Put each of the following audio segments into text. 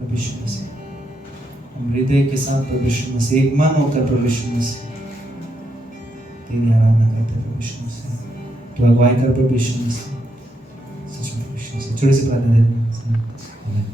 प्रभु यीशु मसीह, हम हृदय के साथ प्रभु यीशु मसीह एक मन होकर प्रभु यीशु मसीह तेरी आराधना करते हैं। प्रभु यीशु मसीह तो अगुवाई कर प्रभु यीशु मसीह, सच में प्रभु यीशु मसीह। छोटे से प्रार्थना देते हैं। आमीन।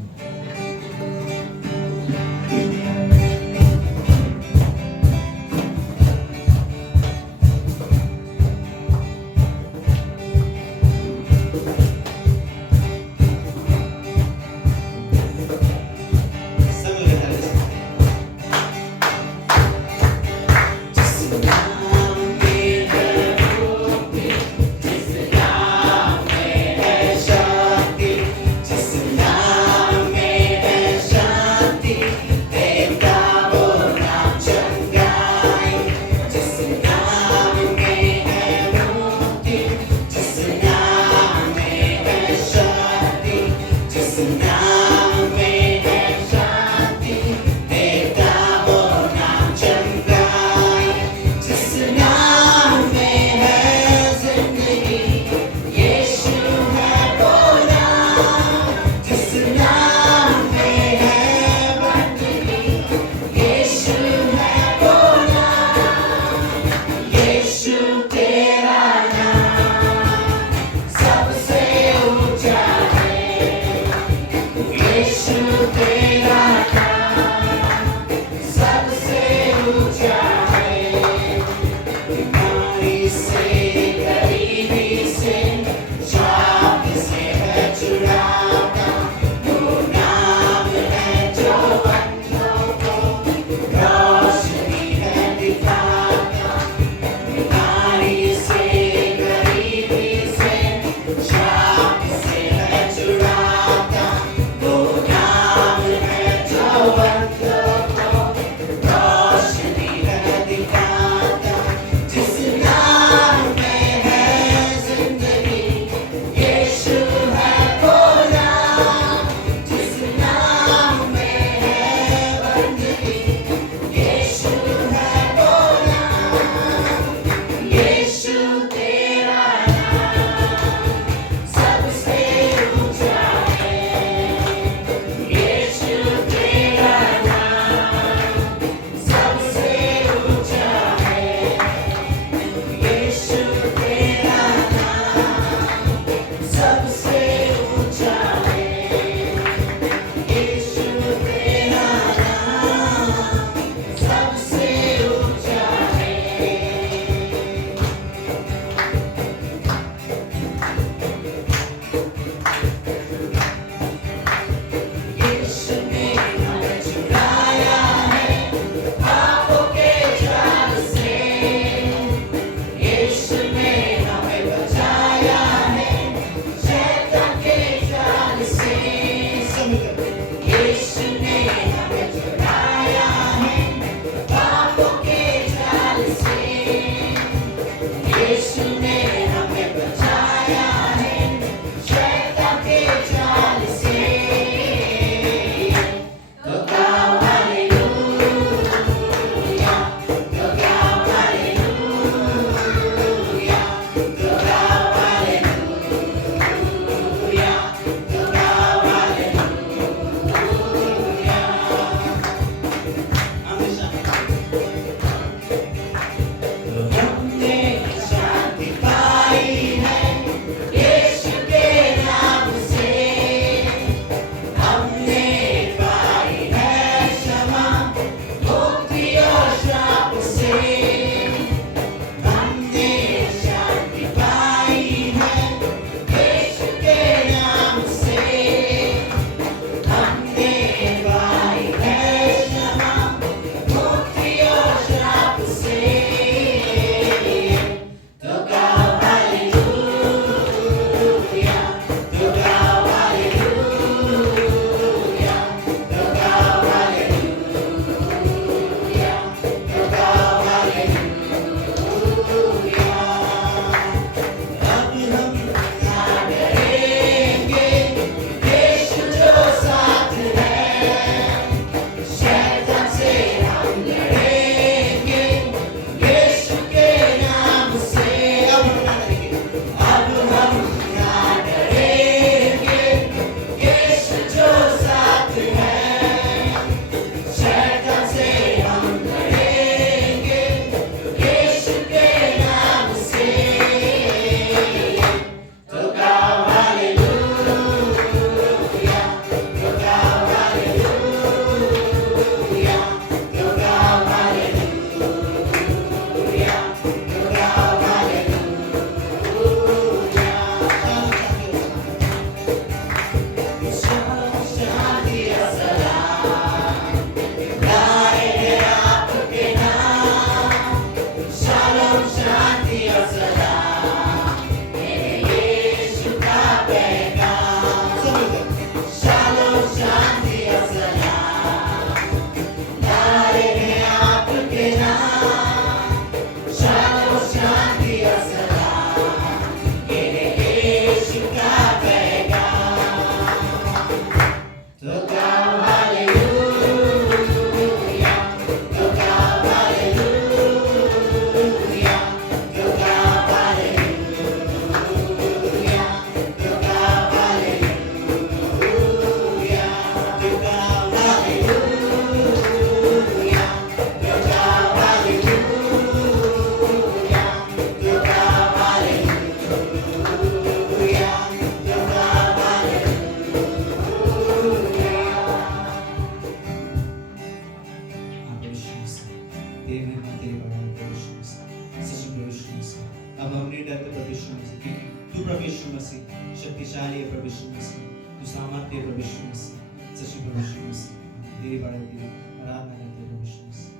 मसीह, तेरी बड़ाई तेरी आराधना करते प्रभु यीशु मसीह,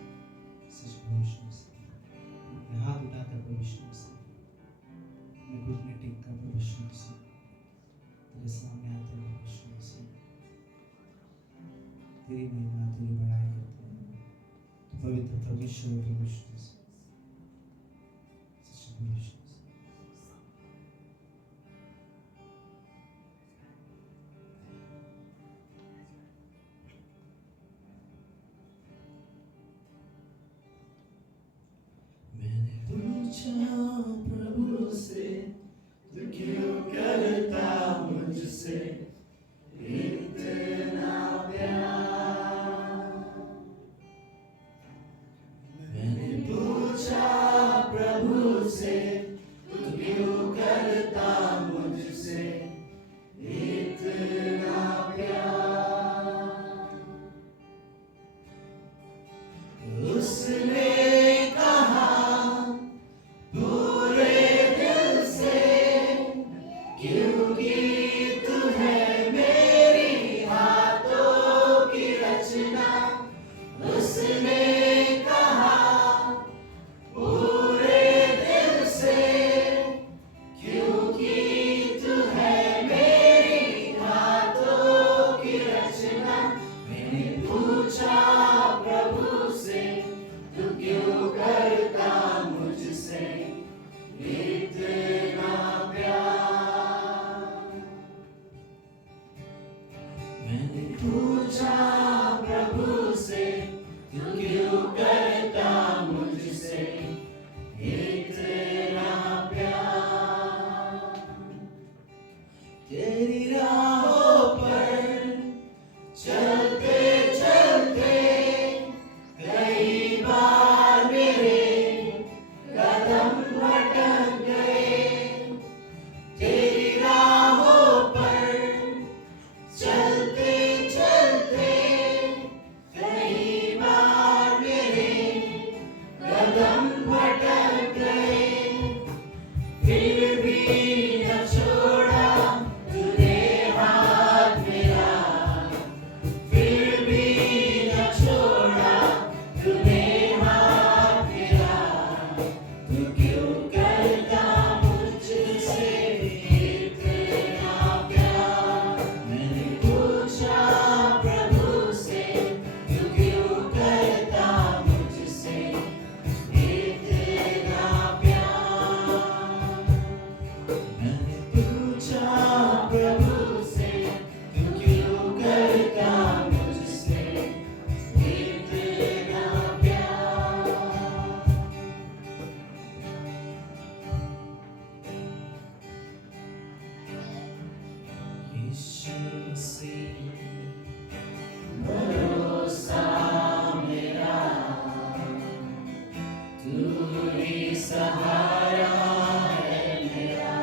सच प्रभु यीशु मसीह। मैं हाथ उठाकर प्रभु यीशु मसीह, मैं घुटने टेक कर प्रभु यीशु मसीह तेरे सामने आते हैं प्रभु यीशु मसीह, तेरी महिमा तेरी बड़ाई करते हैं। तो पवित्र परमेश्वर प्रभु यीशु मसीह, सच प्रभु यीशु मसीह। मैंने पूछा प्रभु से, तू क्यों करता मुझसे इतना प्यार। मैंने पूछा प्रभु से, तू क्यों करता मुझसे इतना प्यार। उसने कहा पूरे दिल से, क्योंकि तू है मेरी हाथों की रचना। उसने कहा पूरे दिल से, क्योंकि तू है मेरी हाथों की रचना। मैंने पूछा प्रभु से, तू क्यों करता मुझसे इतना प्यार। मैंने पूछा प्रभु से, तू क्यों करता मुझसे इतना प्यार। तेरी राहों पर चलते चलते कई बार मेरे कदम भटक गए। तेरी राहों पर चलते चलते कई बार मेरे कदम भटक गए। फिर भी न छोड़ा तूने हाथ मेरा, फिर भी न छोड़ा तूने हाथ मेरा। तू क्यों करता मुझसे इतना प्यार। मैंने पूछा प्रभु से, तू क्यों करता मुझसे इतना प्यार। मैंने पूछा प्रभु से, तू क्यों करता मुझसे इतना प्यार। यीशु मसीह भरोसा मेरा, तू ही सहारा है मेरा।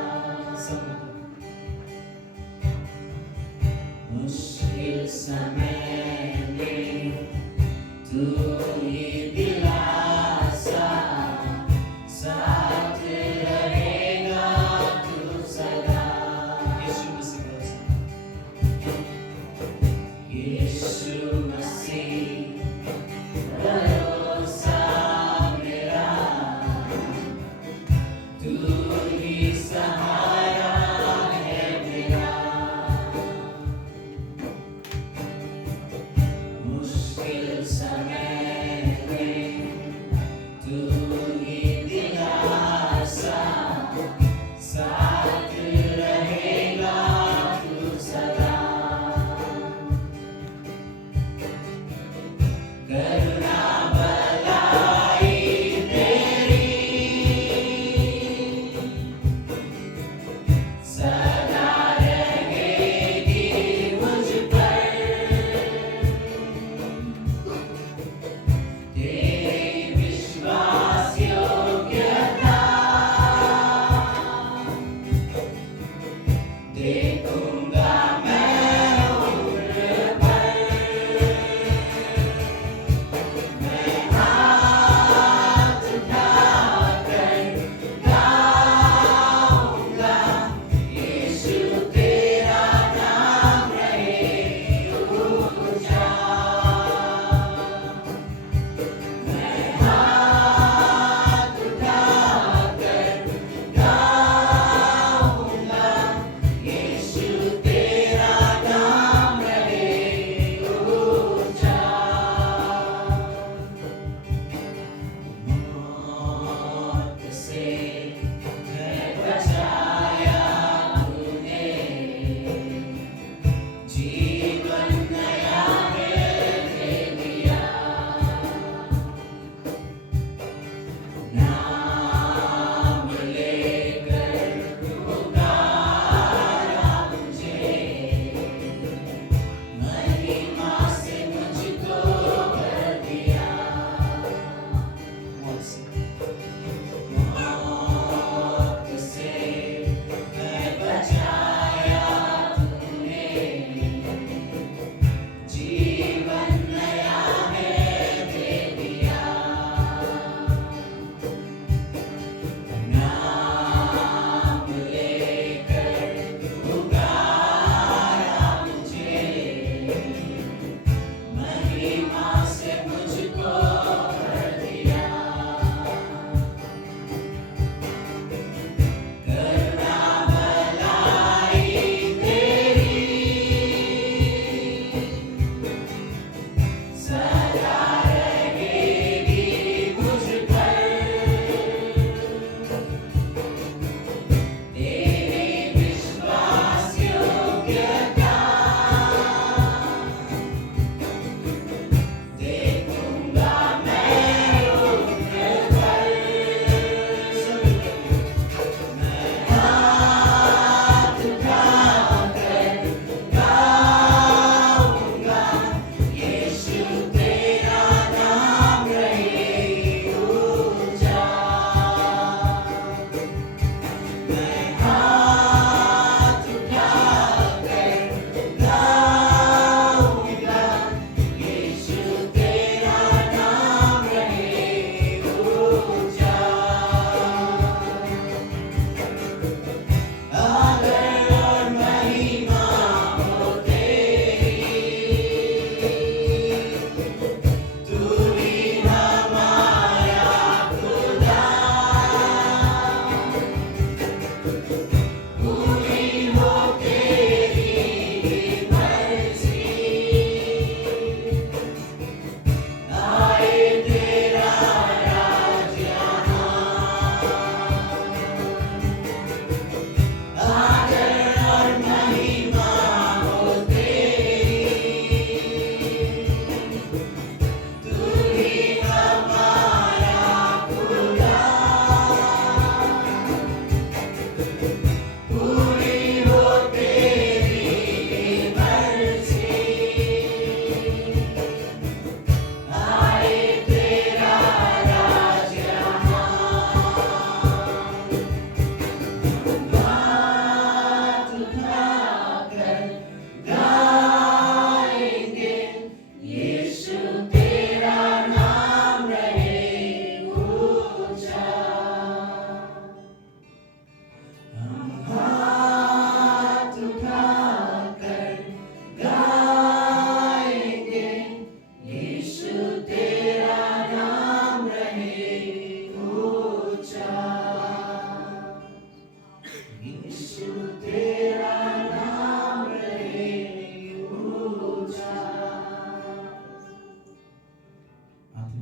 मुश्किल समय में तू ही दिलासा, साथ रहेगा तू सदा। यीशु मसीह भरोसा, यीशु मसीह भरोसा मेरा, तू ही सहारा है मेरा। मुश्किल समय में तू ही दिलासा, साथ रहेगा तू सदा।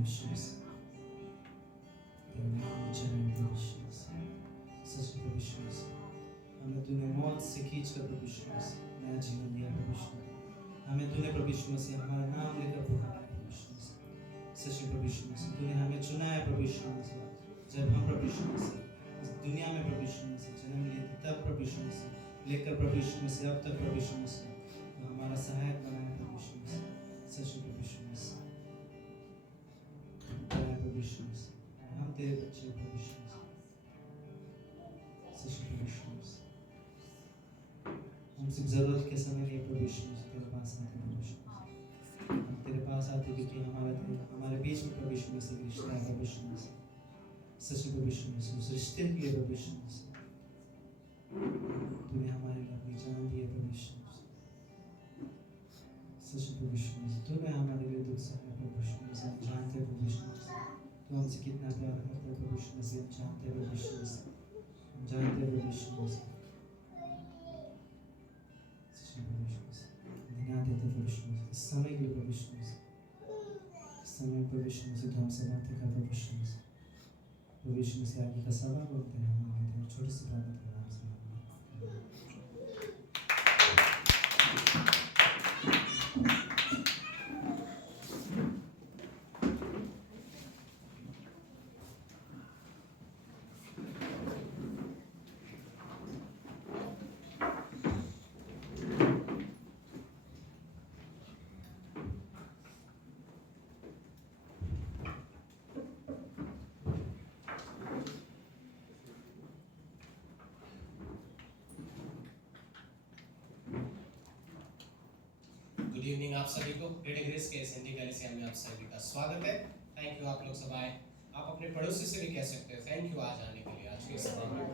यीशु मसीह। तेरा नाम ऊंचा है प्रभु यीशु मसीह। सच में प्रभु यीशु मसीह, हमें तूने मौत से खींचकर प्रभु यीशु मसीह नया जीवन दिया प्रभु यीशु मसीह। हमें तूने प्रभु यीशु मसीह हमारा नाम लेकर पुकारा प्रभु यीशु मसीह। सच में प्रभु यीशु मसीह, तूने हमें चुना है प्रभु यीशु मसीह। जब हम प्रभु यीशु मसीह इस दुनिया में प्रभु यीशु मसीह जन्म लिए थे, तब प्रभु यीशु मसीह लेकर प्रभु यीशु मसीह अब तक प्रभु यीशु मसीह तो हमारा सहायक बनाया प्रभु यीशु मसीह। सच में प्रभु यीशु मसीह, प्रभु यीशु मसीह, हम तेरे बच्चे प्रभु यीशु मसीह। सच में प्रभु यीशु मसीह, हम सिर्फ जरूरत के समय नहीं प्रभु यीशु मसीह तेरे पास आते प्रभु यीशु मसीह। हम तेरे पास आते क्योंकि हमारे बीच में प्रभु यीशु मसीह रिश्ता है प्रभु यीशु मसीह। सच में प्रभु यीशु मसीह, उस रिश्ते के लिए प्रभु यीशु मसीह तूने हमारे लिए अपनी जान दी है प्रभु यीशु मसीह। सच में प्रभु यीशु मसीह, तूने हमारे लिए दुख सहा प्रभु यीशु मसीह। हम जानते हैं प्रभु यीशु मसीह तू हमसे कितना प्यार करता है प्रभु यीशु मसीह। हम जानते हैं प्रभु यीशु मसीह, हम जानते हैं प्रभु यीशु मसीह। सच में प्रभु यीशु मसीह, धन्यवाद देते हैं प्रभु यीशु मसीह इस समय के लिए प्रभु यीशु मसीह। इस समय प्रभु यीशु मसीह तो हमसे बातें कर प्रभु यीशु मसीह। प्रभु यीशु मसीह आगे का सवाल बोलते हैं, हम लेते हैं छोटी सी बात के नाम से। गुड इवनिंग आप सभी को। ग्रेट ग्रेस के हिंदी कलीसिया में आप सभी का स्वागत है। थैंक यू आप लोग सब आए। आप अपने पड़ोसी से भी कह सकते हो थैंक यू आज आने के लिए। आज के सभा में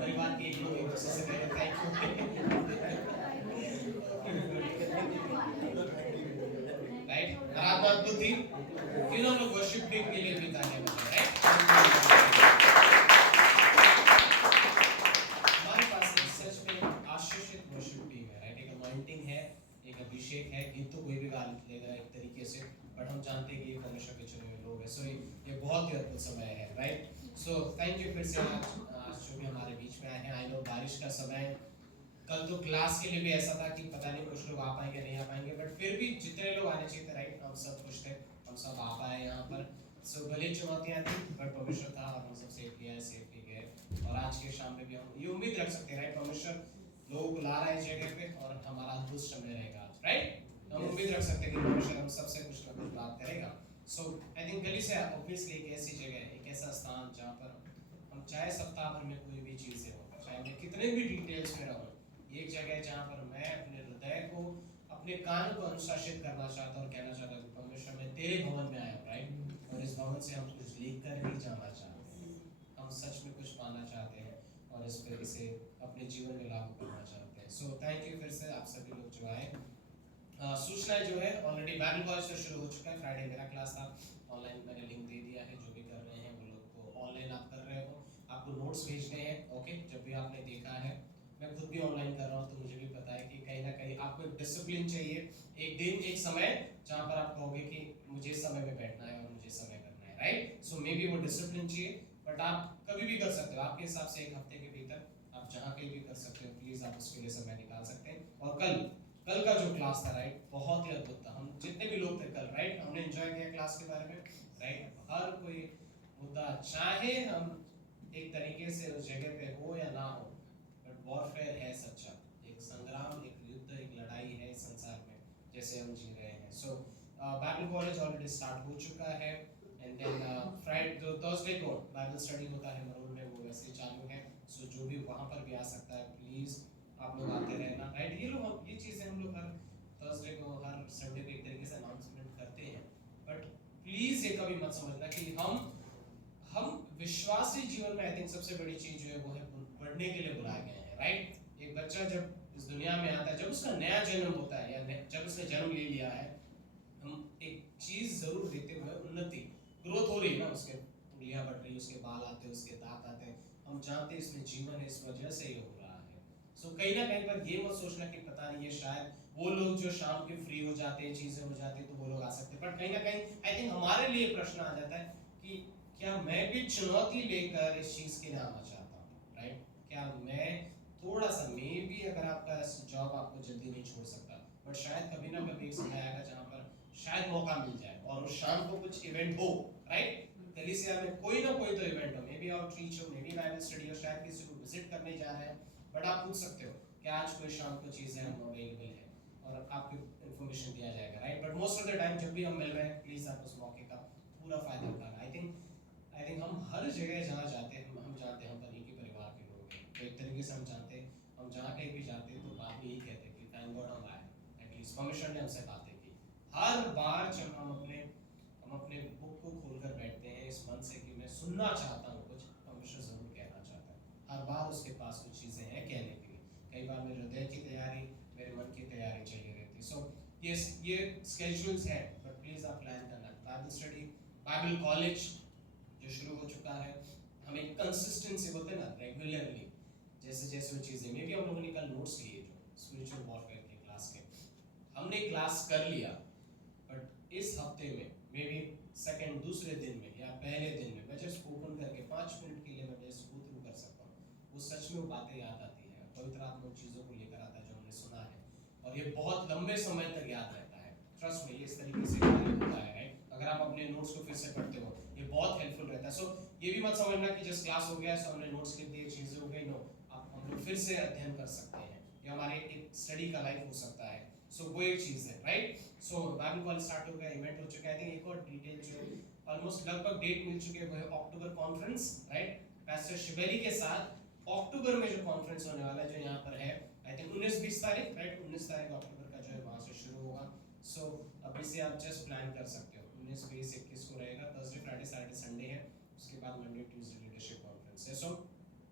परिवार के एक लोग एक दूसरे से कहें थैंक यू राइट। और आप बात बुद्धि तीनों लोग वर्शिप टीम के लिए भी तालियां बजाएं राइट। एक अभिषेक है, गीत तो कोई भी गा लेगा एक तरीके से, बट हम जानते हैं कि ये परमेश्वर के चुने हुए लोग हैं। सो ये बहुत ही अद्भुत समय है राइट। सो थैंक यू फिर से आज जो भी हमारे बीच में आए हैं। आई नो बारिश का समय, कल तो क्लास के लिए भी ऐसा था कि पता नहीं कुछ लोग आ पाएंगे नहीं आ पाएंगे, बट फिर भी जितने लोग आने चाहिए थे राइट, हम सब खुश थे, हम सब आ पाए यहाँ पर। सो भले चुनौतियाँ थी बट परमेश्वर था और हम सब सेफ किया है, सेफ भी गए। और आज के शाम में भी हम ये उम्मीद रख सकते हैं राइट, परमेश्वर लोगों को ला रहा है जगह पे और हमारा अद्भुत समय रहेगा राइट। हम उम्मीद रख सकते हैं कि परमेश्वर हम सबसे कुछ ना कुछ बात करेगा। सो आई थिंक कलीसिया ऑब्वियसली एक ऐसी जगह है, एक ऐसा स्थान जहाँ पर हम चाहे सप्ताह भर में कोई भी चीज़ें हो, चाहे मैं कितने भी डिटेल्स में रहूँ, एक जगह है जहाँ पर मैं अपने हृदय को, अपने कान को अनुशासित करना चाहता और कहना चाहता हूँ परमेश्वर मैं तेरे भवन में आया हूँ राइट। और इस भवन से हम कुछ लेकर नहीं जाना चाहते हैं, हम सच में कुछ पाना चाहते हैं और इस पर इसे अपने जीवन में लागू करना चाहते हैं। सो थैंक यू फिर से आप सभी लोग जो आए। सूचनाएं जो है ऑलरेडी बाइबल कॉलेज से शुरू हो चुका है। फ्राइडे मेरा क्लास था, ऑनलाइन मैंने लिंक दे दिया है। जो भी कर रहे हैं वो लोग को ऑनलाइन आप कर रहे हो, आपको नोट्स भेजने हैं ओके। जब भी आपने देखा है, मैं खुद भी ऑनलाइन कर रहा हूँ तो मुझे भी पता है कि कहीं ना कहीं आपको एक डिसिप्लिन चाहिए, एक दिन एक समय जहाँ पर आप कहोगे कि मुझे समय में बैठना है और मुझे समय करना है राइट। सो मे बी वो डिसिप्लिन चाहिए, बट आप कभी भी कर सकते हो आपके हिसाब से। एक हफ्ते के भीतर आप जहाँ कहीं भी कर सकते हो, प्लीज आप उसके लिए समय निकाल सकते हैं। और कल का जो क्लास था राइट, बहुत ही अद्भुत था। हम जितने भी लोग थे कल राइट, हमने एंजॉय किया क्लास के बारे में राइट। हर कोई मुद्दा, चाहे हम एक तरीके से उस जगह पे हो या ना हो, बट वॉरफेयर है सच्चा, एक संग्राम, एक युद्ध, एक लड़ाई है इस संसार में जैसे हम जी रहे हैं। सो बाइबल कॉलेज ऑलरेडी स्टार्ट हो चुका है एंड देन फ्राइडे थर्सडे को बाइबल स्टडी होता है मरोड़ में, वो वैसे ही चालू है। सो जो भी वहाँ पर भी आ सकता है प्लीज आप लोग आते रहना राइट। ये चीज़ें हम लोग हर थर्सडे को, हर संडे को एक तरीके से अनाउंसमेंट करते हैं, बट प्लीज ये कभी मत समझना कि हम विश्वासी जीवन में आई थिंक सबसे बड़ी चीज जो है वो है बढ़ने के लिए बुलाए गए हैं राइट। एक बच्चा जब इस दुनिया में आता है, जब उसका नया जन्म होता है या जब उसने जन्म ले लिया है, हम एक चीज जरूर देते हुए उन्नति, ग्रोथ हो रही है ना, उसके उंगलियां बढ़ रही, उसके बाल आते हैं, उसके दांत आते हैं, हम जानते हैं इसमें जीवन है, इस वजह से ये हो रहा है। सो कहीं ना कहीं पर ये मत सोचना कि पता नहीं ये शायद वो लोग जो शाम के फ्री हो जाते हैं, चीजें हो जाती है, तो वो लोग आ सकते हैं। बट कहीं ना कहीं आई थिंक हमारे लिए प्रश्न आ जाता है कि क्या मैं भी चुनौती लेकर इस चीज के लिए आना चाहता हूँ, राइट? क्या मैं थोड़ा सा मे भी, अगर आपका जॉब आपको जल्दी नहीं छोड़ सकता, बट शायद कभी ना कभी एक समय आएगा जहाँ पर शायद मौका मिल जाए और उस शाम को कुछ इवेंट हो, राइट? कलीसिया में कोई ना कोई तो इवेंट हो, मे बी आउटरीच हो, मे बी बाइबल स्टडी हो, शायद किसी को विजिट करने जा रहे हैं, बट आप पूछ सकते हो कि आज कोई शाम को चीजें हम अवेलेबल है और आपको इन्फॉर्मेशन दिया जाएगा, right? But most of the time जब भी हम मिल रहे हैं, प्लीज आप उस मौके का पूरा फायदा उठाना। आई थिंक हम हर जगह जहाँ जाते हैं, हम जानते हैं हम पर एक ही परिवार के लोग हैं, तो एक तरीके से हम जानते हैं, हम जहाँ कहीं भी जाते हैं तो बात में यही कहते हैं कि थैंक गॉड हम आए, एटलीस्ट परमिशन ने हमसे बातें की। हर बार जब हम अपने बुक को खोलकर बैठते हैं इस मन से कि मैं सुनना चाहता हूँ कुछ, परमिशन जरूर कहना चाहता है। हर बार उसके पास कुछ चीजें हैं कहने के लिए। कई बार मेरे हृदय की तैयारी, मेरे मन की तैयारी चाहिए रहती। सो ये स्केड्यूल्स है, बट प्लीज आप प्लान करना। बाइबल स्टडी, बाइबल कॉलेज जो शुरू हो चुका है, हमें कंसिस्टेंसी बोलते हैं ना, रेगुलरली जैसे जैसे वो चीजें, मे बी हम लोगों ने कल नोट्स लिए जो स्पिरिचुअल वॉरफेयर के क्लास के, हमने क्लास कर लिया, बट इस हफ्ते में मे बी सेकंड दूसरे दिन में या पहले दिन में मैं जस्ट ओपन करके 5 मिनट के लिए मैं जस्ट गो थ्रू कर सकता हूँ, वो सच में वो बातें याद आती है। पवित्र आत्मा उन चीज़ों को लेकर आता है जो हमने सुना है, और ये बहुत लंबे समय तक याद रहता है। ट्रस्ट में ये इस तरीके से कार्य होता है, राइट? अगर आप अपने नोट्स को फिर से पढ़ते हो, ये बहुत हेल्पफुल रहता है। सो ये भी मत समझना कि जस्ट क्लास हो गया सो हमने नोट्स लिख दिए, चीज़ें हो गई। नो, आप हम लोग फिर से अध्ययन कर सकते हैं, ये हमारे एक स्टडी का लाइफ हो सकता है। सो वो एक चीज़ है, राइट? सो बाइबल कॉलेज स्टार्ट हो गया, इवेंट हो चुका है। आई थिंक एक और डिटेल जो ऑलमोस्ट लगभग डेट मिल चुकी है वो है अक्टूबर कॉन्फ्रेंस, राइट? पास्टर शिबेली के साथ अक्टूबर में जो कॉन्फ्रेंस होने वाला है, जो यहाँ पर है, आई थिंक 19-20 तारीख, राइट? 19 तारीख अक्टूबर का जो है वहाँ से शुरू होगा। सो अभी से आप जस्ट प्लान कर सकते हो। 19, 20, 21 को रहेगा, थर्सडे, फ्राइडे, सैटरडे, संडे है। उसके बाद मंडे, ट्यूसडे लीडरशिप कॉन्फ्रेंस है। सो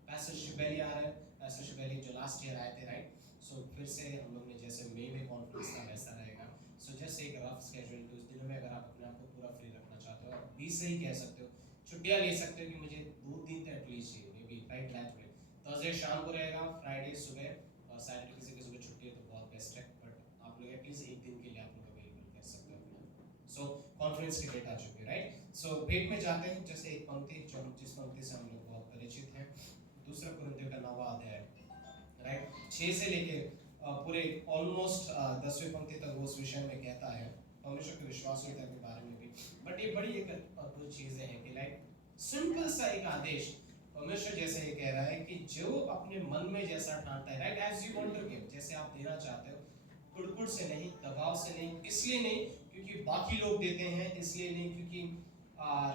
पास्टर शिबेली आ रहे हैं। पास्टर शिबेली जो लास्ट ईयर आए थे, राइट? सो फिर से हम लोग ने जैसे मई में कॉन्फ्रेंस था वैसा रहेगा। सो जस्ट एक रफ स्केड्यूल कि उस दिनों में अगर आप अपने आप को पूरा फ्री रखना चाहते हो, आप 20 से ही कह सकते हो, छुट्टियाँ ले सकते हो कि मुझे 2 दिन तो एटलीस्ट चाहिए, मे बी, राइट? लाइफ में थर्सडे शाम को रहेगा, फ्राइडे सुबह और सैटरडे किसी की सुबह छुट्टी है तो बहुत बेस्ट है, बट आप लोग एटलीस्ट एक दिन के लिए आप लोग अवेलेबल कर सकते हो अपना। सो कॉन्फ्रेंस की डेट आ चुकी है, राइट? सो भेंट में जाते हैं, जैसे एक पंक्ति जो जिस पंक्ति से हम लोग बहुत परिचित हैं, दूसरा कुरिन्थियों का 9वां अध्याय, राइट? 6 से लेके पूरे ऑलमोस्ट 10वीं पंक्ति तक वो उस विषय में कहता है, परमेश्वर के विश्वासयोग्यता के बारे में भी। बट ये बड़ी एक अद्भुत चीजें हैं कि लाइक सिंपल सा एक आदेश, परमेश्वर जैसे ये कह रहा है कि जो अपने मन में जैसा ठानता है, right? As you want to give, जैसे आप देना चाहते हो, कुड़कुड़ से नहीं, दबाव से नहीं, इसलिए नहीं क्योंकि बाकी लोग देते हैं, इसलिए नहीं क्योंकि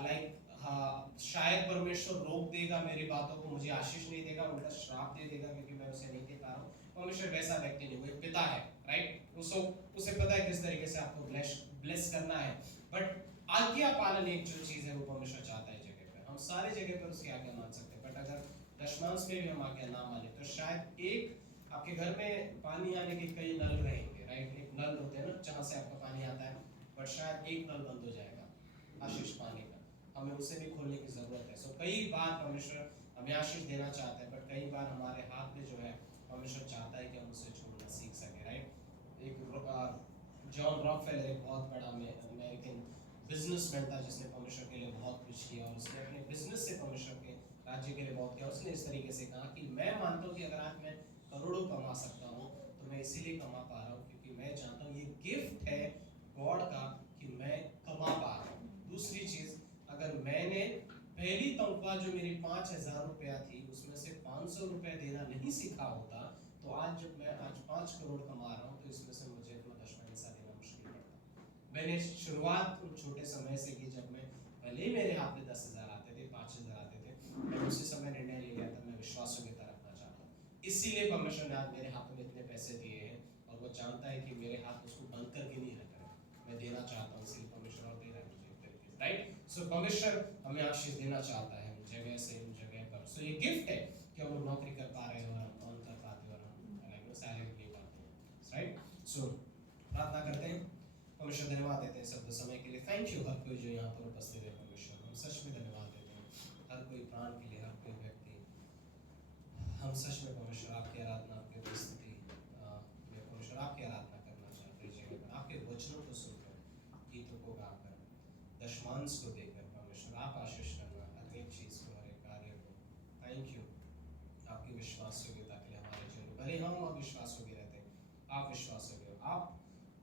लाइक हाँ शायद परमेश्वर रोक देगा मेरी बातों को, मुझे आशीष नहीं देगा, उल्टा श्राप दे देगा क्योंकि मैं उसे नहीं दे पा रहा हूँ। परमेश्वर वैसा व्यक्ति नहीं, वो एक पिता है, राइट? उसे पता है किस तरीके से आपको ब्लेस करना है। बट आज्ञा पालन एक जो चीज है वो परमेश्वर चाहता है जगह पर, हम सारे जगह पर उसकी आज्ञा मान सकते हैं, बट अगर दशमांश में भी हम आज्ञा ना माने तो शायद एक आपके घर में पानी आने के कई नल रहेंगे, राइट? एक नल होते हैं ना जहाँ से आपका पानी आता है, बट शायद एक नल बंद हो जाएगा आशीष पाने का, हमें उसे भी खोलने की जरूरत है। सो कई बार परमेश्वर हमें आशीष देना चाहता है, बट कई बार हमारे हाथ में जो है परमेश्वर चाहता है कि हम उसे छोड़ना सीख सके, राइट? एक जॉन रॉकफेलर एक बहुत बड़ा अमेरिकन बिजनेसमैन था जिसने परमेश्वर के लिए बहुत कुछ किया और उसने अपने बिजनेस से परमेश्वर के राज्य के लिए बहुत किया। उसने इस तरीके से कहा कि मैं मानता हूँ कि अगर आज मैं करोड़ों कमा सकता हूँ तो मैं इसीलिए कमा पा रहा हूँ क्योंकि मैं जानता हूँ ये गिफ्ट है गॉड का कि मैं कमा पा रहा हूँ। दूसरी चीज, अगर मैंने पहली तनख्वाह जो मेरी 5,000 रुपया थी उसमें से 500 रुपया देना नहीं सीखा होता तो आज जब मैं 5 करोड़ कमा रहा हूँ तो इसमें से मुझे अपना 10वां हिस्सा देना मुश्किल पड़ता। मैंने शुरुआत उन छोटे समय से की जब मैं भले ही मेरे हाथ में 10,000 आते थे, 5,000 आते थे, मैंने उसी समय निर्णय ले लिया था मैं विश्वासयोग्यता रखना चाहता हूँ। इसीलिए परमेश्वर ने आज मेरे हाथों में इतने पैसे दिए हैं और वो जानता है कि मेरे हाथ उसको बंद करके नहीं रख रहे, मैं देना चाहता हूँ, इसलिए परमेश्वर और दे रहा है मुझे एक तरीके से, राइट? सो परमेश्वर हमें आशीष देना चाहता है जगह से उन जगह पर। सो ये गिफ्ट है कि हम लोग नौकरी कर पा रहे हैं और हम कर पाते हैं और हम सैलरी ले पाते हैं, राइट? सो प्रार्थना करते हैं, परमेश्वर धन्यवाद देते हैं शब्द समय के लिए। थैंक यू हर कोई जो यहाँ पर उपस्थित है परमेश्वर, हम सच में धन्यवाद देते हैं हर कोई प्राण के लिए, हर कोई व्यक्ति, हम सच में परमेश्वर आपकी आराधना, आपकी उपस्थिति में परमेश्वर आपकी आराधना करना रिस्पॉन्स को देखकर परमेश्वर आप आशीष करना हर एक चीज़ को, हर एक कार्य को। थैंक यू आपकी विश्वास योग्यता के लिए हमारे जीवन में। भले हम अविश्वास योग्य रहते हैं, आप विश्वास योग्य हो। आप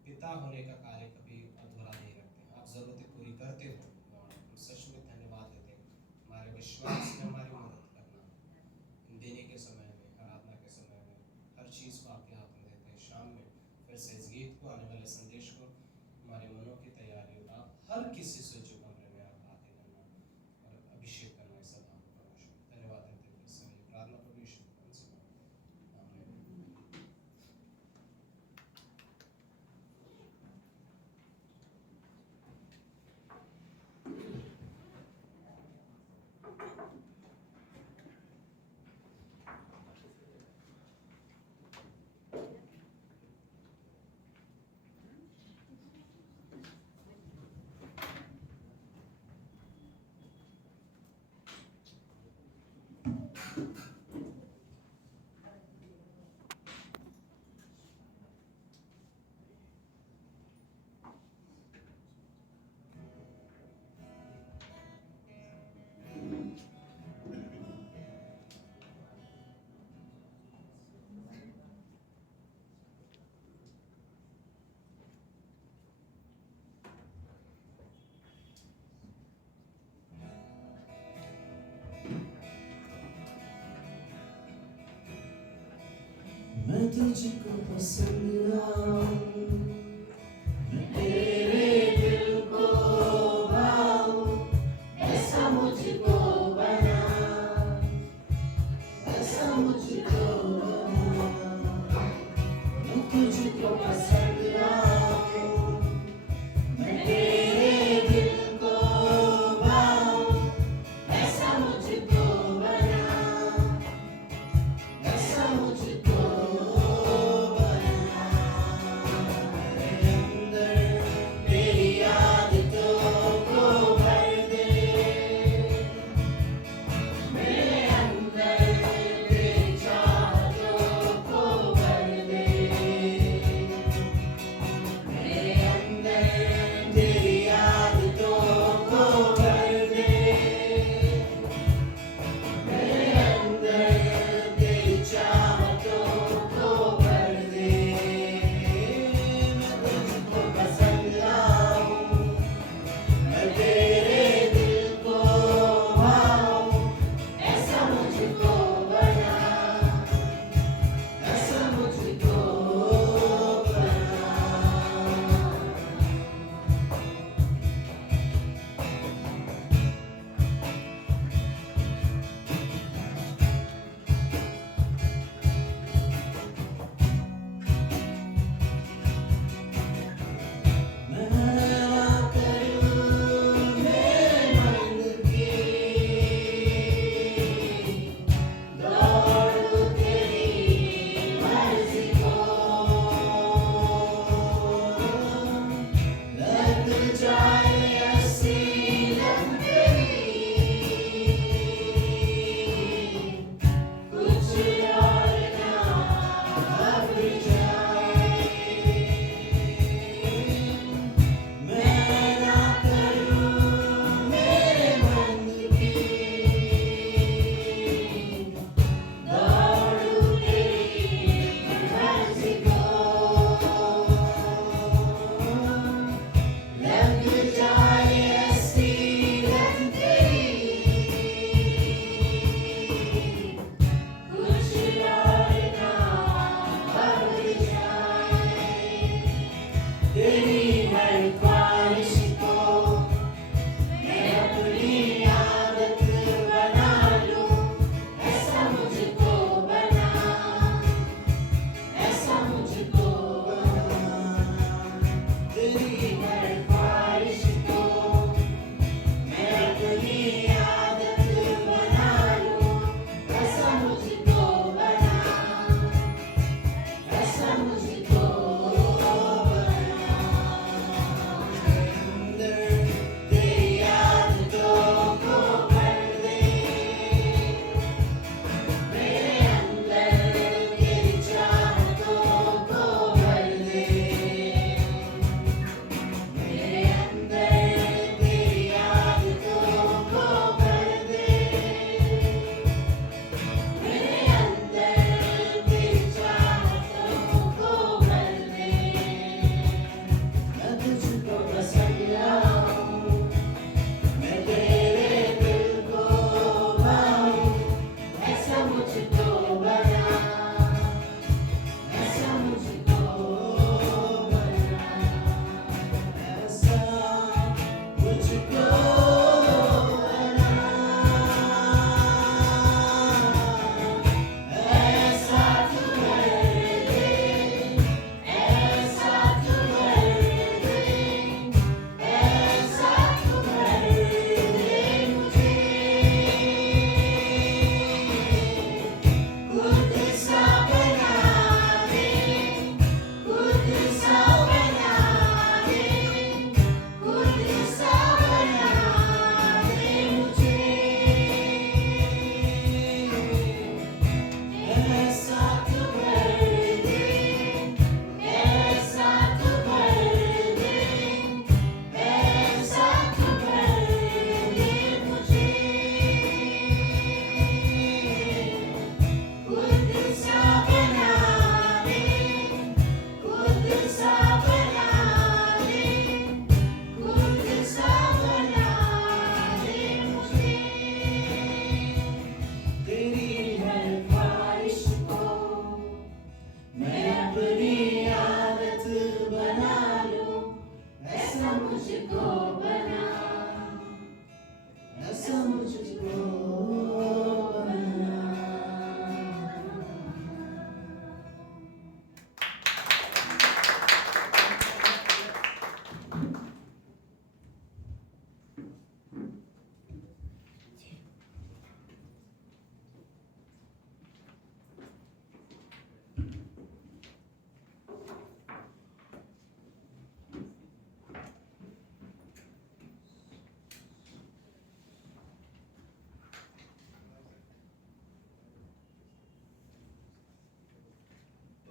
पिता होने का कार्य कभी अधूरा नहीं रखते, आप ज़रूरतें पूरी करते हो। लॉर्ड, हम सच में धन्यवाद देते हैं हमारे विश्वास में हमारी मदद करना, देने के समय में, आराधना के समय में, हर चीज़ को आपके हाथ में देते हैं। शाम में फिर से इस गीत को, आने वाले संदेश को, हमारे मनों की तैयारी हो, आप हर किसी से जो कमरे में आप आते करना और अभिषेक करना, इस सब आपको परमेश्वर धन्यवाद देते हैं। फिर से ये प्रार्थना प्रभु यीशु के नाम से आमीन। मैं तुझको पसंद आऊं, मैं तेरे दिल को भाऊं, ऐसा मुझको बना, ऐसा मुझको बना। मैं तुझको पसंद आऊं, मैं तेरे दिल को भाऊं, ऐसा मुझको बना, ऐसा मुझको बना।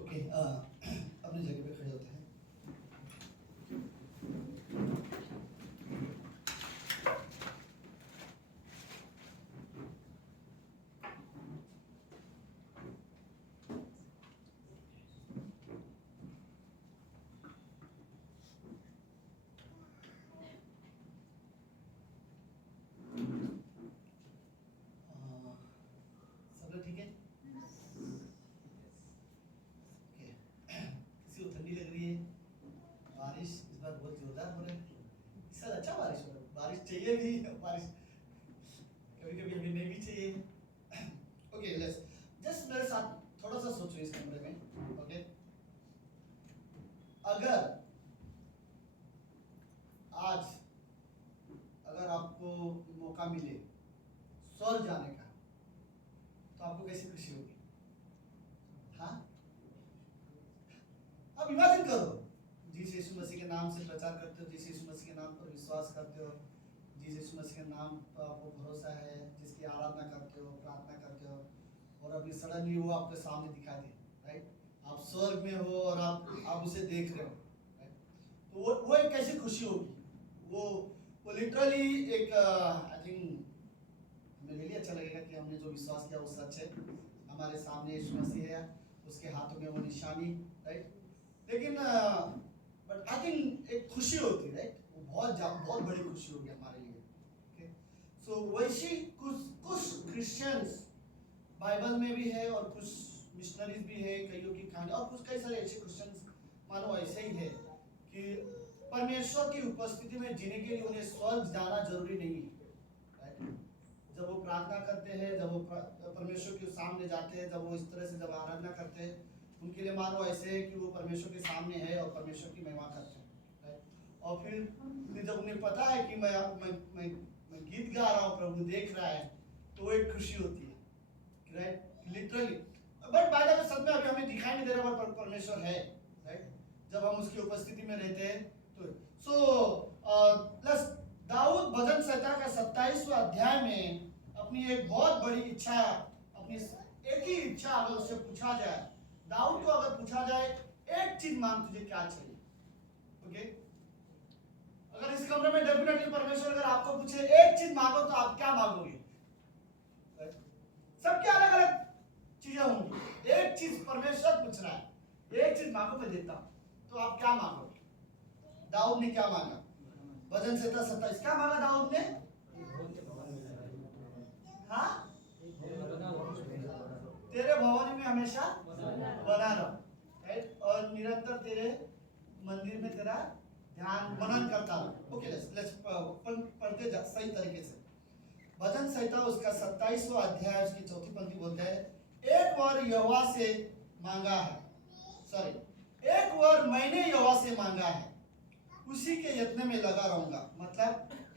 ओके अपनी जगह पे खड़े होते हैं। सब लोग ठीक है? ओके किसी को ठंडी लग रही है? बारिश इस बार बहुत जोरदार हो रहा है। इस साल अच्छा बारिश हो रहा है। बारिश चाहिए भी, बारिश कभी कभी हमें नहीं भी चाहिए। ओके लेट्स जस्ट मेरे साथ थोड़ा सा सोचो इस कमरे में। ओके अगर आज अगर आपको मौका मिले स्वर्ग जाने का तो आपको कैसी खुशी होगी? हाँ अब इमेजिन करो, जिस यीशु मसीह के नाम से प्रचार करते हो, जिस यीशु मसीह के नाम पर विश्वास करते हो, जिस यीशु मसीह के नाम पर आपको भरोसा है, जिसकी आराधना करते हो, प्रार्थना करते हो, और अभी सडनली वो आपके सामने दिखाई दे, राइट? आप स्वर्ग में हो और आप उसे देख रहे हो, राइट? तो वो एक कैसी खुशी होगी? वो लिटरली एक आई थिंक हमें रियली अच्छा लगेगा कि हमने जो विश्वास किया वो सच है, हमारे सामने यीशु मसीह है, उसके हाथों में वो निशानी, राइट? लेकिन बट आई थिंक एक खुशी होती है, राइट? वो बहुत बड़ी खुशी होगी हमारे लिए। ओके सो वैसे कुछ क्रिश्चियंस बाइबल में भी है और कुछ मिशनरीज भी है, कईयों की कहानी, और कुछ कई सारे ऐसे क्रिश्चियंस मानो ऐसे ही है कि परमेश्वर की उपस्थिति में जीने के लिए उन्हें स्वर्ग जाना जरूरी नहीं है, राइट? जब वो प्रार्थना करते हैं, जब वो परमेश्वर के सामने जाते हैं, जब वो इस तरह से जब आराधना करते हैं, उनके लिए मानो ऐसे है कि वो परमेश्वर के सामने है और परमेश्वर की महिमा करते हैं, राइट? और फिर जब उन्हें पता है कि मैं गीत गा रहा हूँ, प्रभु देख रहा है, तो वो एक खुशी होती है, राइट? लिटरली बट बाइबल में सच में अभी हमें दिखाई नहीं दे रहा पर परमेश्वर है, राइट? जब हम उसकी उपस्थिति में रहते हैं तो प्लस दाऊद भजन संहिता का 27वां अध्याय में अपनी एक बहुत बड़ी इच्छा, अपनी एक ही इच्छा अगर उससे पूछा जाए, दाऊद को अगर पूछा जाए एक चीज मांग, तुझे क्या चाहिए? ओके अगर इस कमरे में डेफिनेटली परमेश्वर अगर आपको पूछे एक चीज मांगो तो आप क्या मांगोगे? सबके अलग अलग चीजें होंगी। एक चीज परमेश्वर पूछ रहा है, एक चीज मांगो मैं देता हूं, तो आप क्या मांगोगे? दाऊद ने क्या मांगा? भजन संहिता 27 क्या मांगा दाऊद ने? हाँ तेरे भवन में हमेशा बना रहो, राइट? और निरंतर तेरे मंदिर में तेरा ध्यान मनन करता रहो। ओके लेट्स पढ़ते सही तरीके से। भजन संहिता उसका 27वां अध्याय उसकी चौथी पंक्ति बोलता है, एक वर यहोवा से मांगा है, सॉरी एक वर मैंने यहोवा से मांगा है, उसी के यत्न में लगा रहूंगा। मतलब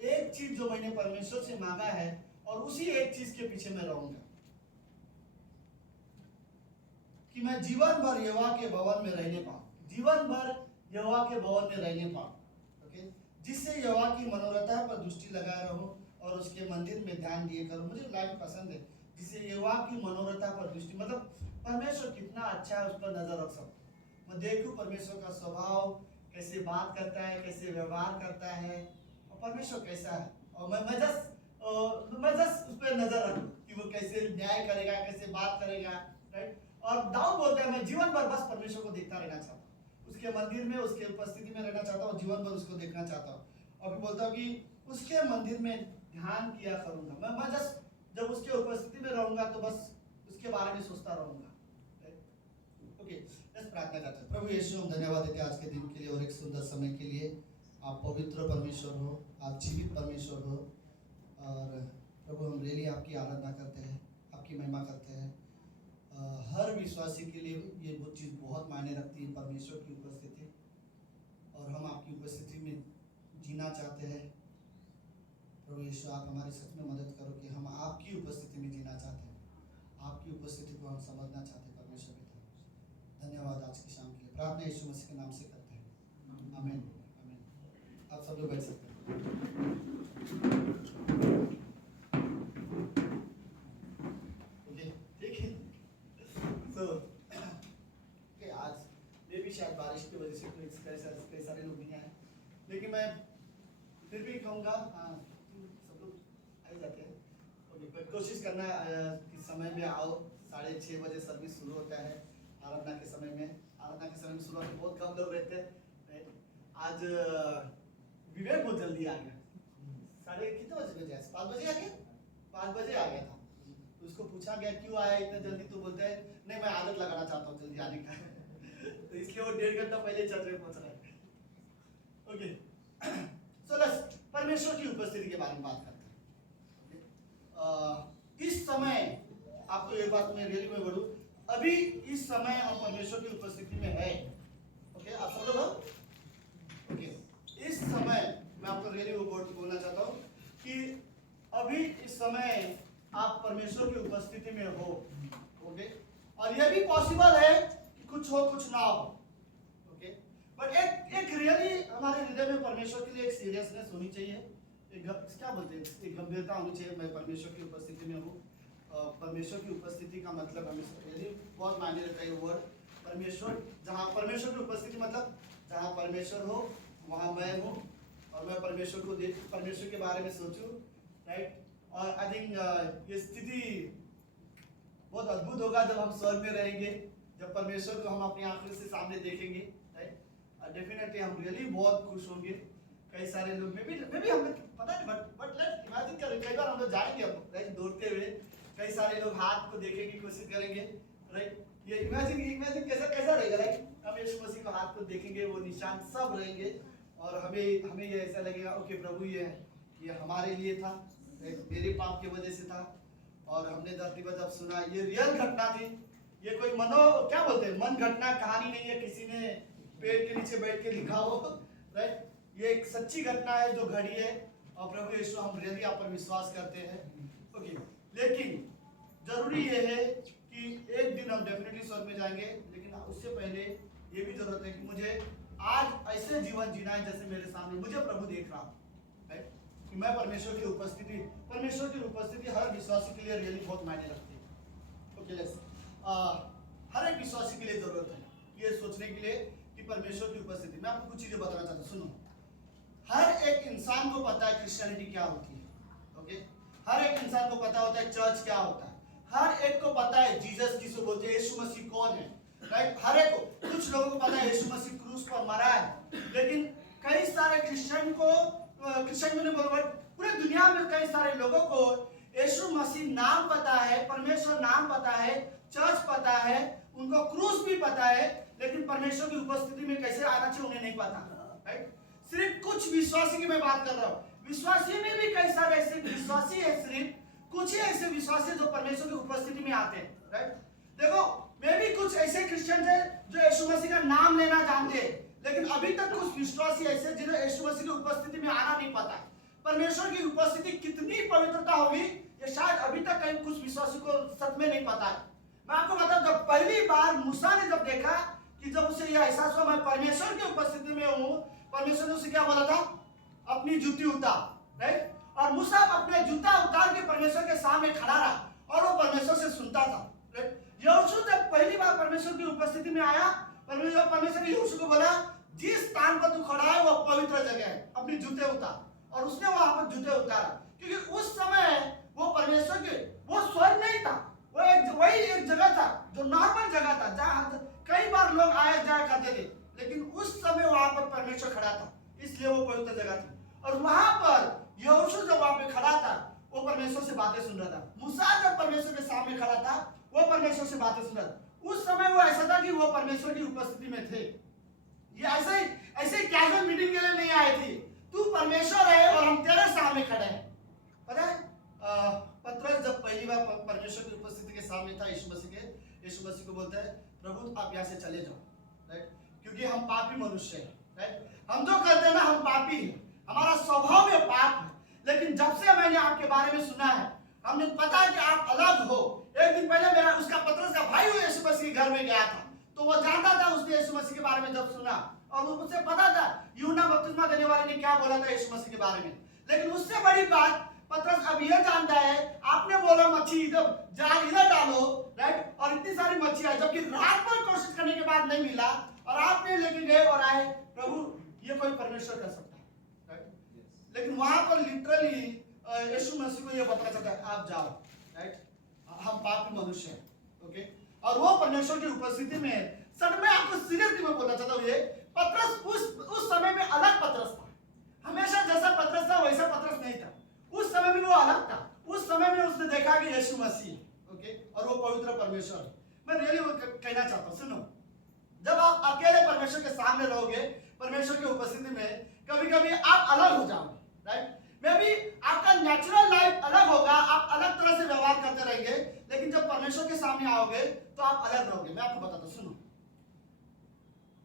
एक चीज जो मैंने परमेश्वर से मांगा है और उसी एक चीज के पीछे मैं रहूंगा, कि मैं जीवन भर यहोवा के भवन में रहने पाऊं, जीवन भर यहोवा के भवन में रहने पाऊं। ओके जिससे यहोवा की मनोरथा पर दृष्टि लगाए रहूं और उसके मंदिर में ध्यान दिए करूं। मुझे लाइन पसंद है, जिसे यहोवा की मनोरथा पर दृष्टि, मतलब परमेश्वर कितना अच्छा है उस पर नजर रख सकूं। मैं देखूं परमेश्वर का स्वभाव कैसे बात करता है, कैसे व्यवहार करता है, और परमेश्वर कैसा है, और मैं जस्ट उस पर नजर रखूं कि वो कैसे न्याय करेगा, कैसे बात करेगा, राइट? और दाऊद बोलता है मैं जीवन भर बस परमेश्वर को देखता रहना चाहता हूँ, उसके मंदिर में उसके उपस्थिति में रहना चाहता हूँ, जीवन भर उसको देखना चाहता हूँ। और फिर बोलता हूँ कि उसके मंदिर में ध्यान किया करूंगा, मैं जस्ट जब उसके उपस्थिति में रहूंगा तो बस उसके बारे में सोचता रहूंगा। ओके लेट्स प्रार्थना करते हैं। प्रभु यीशु हम धन्यवाद देते हैं आज के दिन के लिए और एक सुंदर समय के लिए। आप पवित्र परमेश्वर हो, आप जीवित परमेश्वर हो, और प्रभु हम रियली आपकी आराधना करते हैं, आपकी महिमा करते हैं। हर विश्वासी के लिए ये वो चीज़ बहुत मायने रखती है, परमेश्वर की उपस्थिति, और हम आपकी उपस्थिति में जीना चाहते हैं। प्रभु यीशु आप हमारी सच में मदद करो कि हम आपकी उपस्थिति में जीना चाहते हैं, आपकी उपस्थिति को हम समझना चाहते हैं परमेश्वर की तरफ। धन्यवाद आज की शाम के लिए। प्रार्थना यीशु मसीह के नाम से करते हैं, आमीन आमीन। आप सब लोग बैठ सकते हैं। ओके ठीक है। तो आज कई सारे लोग नहीं आए, लेकिन मैं फिर भी कहूँगा, हाँ सब लोग आ ही जाते हैं, ओके, बट कोशिश करना कि समय में आओ। 6:30 बजे सर्विस शुरू होता है। आराधना के समय में शुरुआत में बहुत कम लोग रहते हैं। आज विवेक बहुत जल्दी आ गया, कितने बजे गया? 5 बजे आ गया, 5 बजे आ गया था। तो उसको पूछा गया क्यों आया इतना जल्दी, तो बोलता है नहीं मैं आदत लगाना चाहता हूँ जल्दी आने का तो इसलिए वो 1.5 घंटा पहले चर्च में पहुंच रहा है। ओके, सो लेट्स परमेश्वर की उपस्थिति के बारे में बात करते हैं। इस समय आपको एक बात मैं रियली में बोलूं, अभी इस समय हम परमेश्वर की उपस्थिति में है। ओके, आप सब लोग, ओके, इस समय मैं आपको रियली वो बोलना चाहता हूँ कि अभी इस समय आप परमेश्वर की उपस्थिति में हो। ओके, और यह भी पॉसिबल है कि कुछ हो कुछ ना हो। ओके, बट एक रियली हमारे हृदय में परमेश्वर के लिए एक सीरियसनेस होनी चाहिए, क्या बोलते हैं, एक गंभीरता होनी चाहिए। मैं परमेश्वर की उपस्थिति में हूँ। परमेश्वर की उपस्थिति का मतलब हमें यदि बहुत मायने रखता है वर्ड परमेश्वर। जहाँ परमेश्वर की उपस्थिति मतलब जहाँ परमेश्वर हो वहाँ मैं हूँ, और मैं परमेश्वर के बारे में सोचूं, राइट। और आई थिंक ये स्थिति बहुत अद्भुत होगा जब हम स्वर्ग में रहेंगे, जब परमेश्वर को हम अपनी आंखों से सामने देखेंगे, राइट। डेफिनेटली हम रियली बहुत खुश होंगे। कई सारे लोग में भी हमें पता नहीं, बट लेट्स इमेजिन करें, कई बार हम लोग जाएंगे राइट दौड़ते हुए, कई सारे लोग हाथ को देखने की कोशिश करेंगे, राइट। ये इमेजिन कैसा रहेगा, राइट। हम यीशु मसीह को हाथ को देखेंगे, वो निशान सब रहेंगे, और हमें ये ऐसा लगेगा ओके प्रभु ये हमारे लिए था, मेरे पाप की वजह से था, और हमने धरती पर जब सुना ये रियल घटना थी। ये कोई क्या बोलते हैं, मन घटना कहानी नहीं है, किसी ने पेड़ के नीचे बैठ के लिखा हो, राइट। ये एक सच्ची घटना है जो घड़ी है, और प्रभु यीशु हम रियली आप पर विश्वास करते हैं। ओके, लेकिन जरूरी ये है कि एक दिन हम डेफिनेटली स्वर्ग में जाएंगे, लेकिन उससे पहले ये भी जरूरत है कि मुझे आज ऐसे जीवन जीना है जैसे मेरे सामने मुझे प्रभु देख रहा है, कि मैं परमेश्वर की उपस्थिति हर विश्वासी के लिए रियली बहुत मायने रखती है। ओके, हर एक विश्वासी के लिए जरूरत है ये सोचने के लिए कि परमेश्वर की उपस्थिति। मैं आपको कुछ चीजें बताना चाहता हूँ, सुनो। हर एक इंसान को पता है क्रिश्चियनिटी क्या होती है। ओके, हर एक इंसान को पता होता है चर्च क्या होता है, हर एक को पता है जीसस किसको बोलते हैं, यीशु मसीह कौन है, राइट। हर एक को, कुछ लोगों को पता है यीशु मसीह क्रूस पर मरा है, लेकिन कई सारे क्रिश्चियन में नहीं बोलूंगा, पूरे दुनिया में कई सारे लोगों को यीशु मसीह नाम पता है, परमेश्वर नाम पता है, चर्च पता है, उनको क्रूस भी पता है, लेकिन परमेश्वर की उपस्थिति में कैसे आना चाहिए उन्हें नहीं पता, राइट। सिर्फ कुछ विश्वासी की मैं बात कर रहा हूँ, विश्वासी में भी कई सारे ऐसे विश्वासी है, सिर्फ कुछ ही ऐसे विश्वासी जो परमेश्वर की उपस्थिति में आते हैं, राइट। देखो, मैं भी कुछ ऐसे क्रिश्चियन थे जो यीशु मसीह का नाम लेना जानते हैं, लेकिन अभी तक कुछ विश्वासी ऐसे जिन्हें यीशु मसीह की उपस्थिति में आना नहीं पता। परमेश्वर की उपस्थिति कितनी पवित्रता होगी ये शायद अभी तक कहीं कुछ विश्वासी को सच में नहीं पता है। मैं आपको बताऊं, जब पहली बार मूसा ने जब देखा कि जब उसे यह एहसास हुआ मैं परमेश्वर की उपस्थिति में हूँ, परमेश्वर ने उसे क्या बोला था, अपनी जूती उतार, राइट। और मूसा अपने जूता उतार के परमेश्वर के सामने खड़ा रहा और वो परमेश्वर से सुनता था, राइट। यहोशू जब पहली बार परमेश्वर की उपस्थिति में आया, परमेश्वर ने यहोशू को बोला जिस स्थान पर तू खड़ा है वो पवित्र जगह है, अपनी जूते उतार, और उसने वहां पर जूते उतारा, क्योंकि उस समय वो परमेश्वर के, वो स्वर्ग नहीं था, वही एक जगह था जो नॉर्मल जगह था जहाँ कई बार लोग आया जाया करते थे, लेकिन उस समय वहां पर परमेश्वर खड़ा था, इसलिए वो पवित्र जगह थी। और वहां पर यहोशू जब वहां पे खड़ा था वो परमेश्वर से बातें सुन रहा था। मूसा जब परमेश्वर के सामने खड़ा था वो परमेश्वर से बातें सुन रहा था। उस समय वो ऐसा था कि वो परमेश्वर की उपस्थिति में थे। ये ऐसे कैजुअल मीटिंग के लिए नहीं आए थे, तू परमेश्वर है और हम तेरे सामने खड़े हैं। पता है पतरस जब पहली बार परमेश्वर की उपस्थिति के सामने था यीशु मसीह को बोलता है प्रभु आप यहाँ से चले जाओ, राइट, क्योंकि हम पापी मनुष्य हैं, राइट। हम जो करते हैं ना हम पापी हैं, हमारा स्वभाव में पाप है, लेकिन जब से मैंने आपके बारे में सुना है, हमने पता है कि आप अलग हो। एक दिन पहले मेरा उसका पतरस का भाई यीशु मसीह के घर में गया था, तो वो जानता था, उसने यीशु मसीह के बारे में जब सुना और उसे पता था यूहन्ना बपतिस्मा देने वाले ने क्या बोला था यीशु मसीह के बारे में। लेकिन उससे बड़ी बात पतरस अब यह जानता है, आपने बोला मच्छी इधर जाल इधर डालो, राइट, और इतनी सारी मच्छी आई, जबकि रात भर कोशिश करने के बाद नहीं मिला, और आपने लेके गए और आए, प्रभु ये कोई परमेश्वर कर सकता है, राइट। लेकिन वहां पर लिटरली यीशु मसीह को ये बताना चाहता है आप जाओ, राइट, हम पापी मनुष्य हैं, ओके। और वो परमेश्वर की उपस्थिति में है। सर मैं आपको सीरियसली में बोलना चाहता हूँ, ये पतरस उस समय में अलग पतरस था। हमेशा जैसा पतरस था वैसा पतरस नहीं था। उस समय में वो अलग था। उस समय में उसने देखा कि यीशु मसीह, ओके, और वो पवित्र परमेश्वर है। मैं रियली वो कहना चाहता हूँ, सुनो, जब आप अकेले परमेश्वर के सामने रहोगे, परमेश्वर की उपस्थिति में, कभी कभी आप अलग हो जाओगे, राइट। मे बी आपका नेचुरल लाइफ अलग होगा, आप अलग तरह से व्यवहार करते रहेंगे, लेकिन जब परमेश्वर के सामने आओगे तो आप अलग रहोगे। मैं आपको बताता हूँ, सुनो,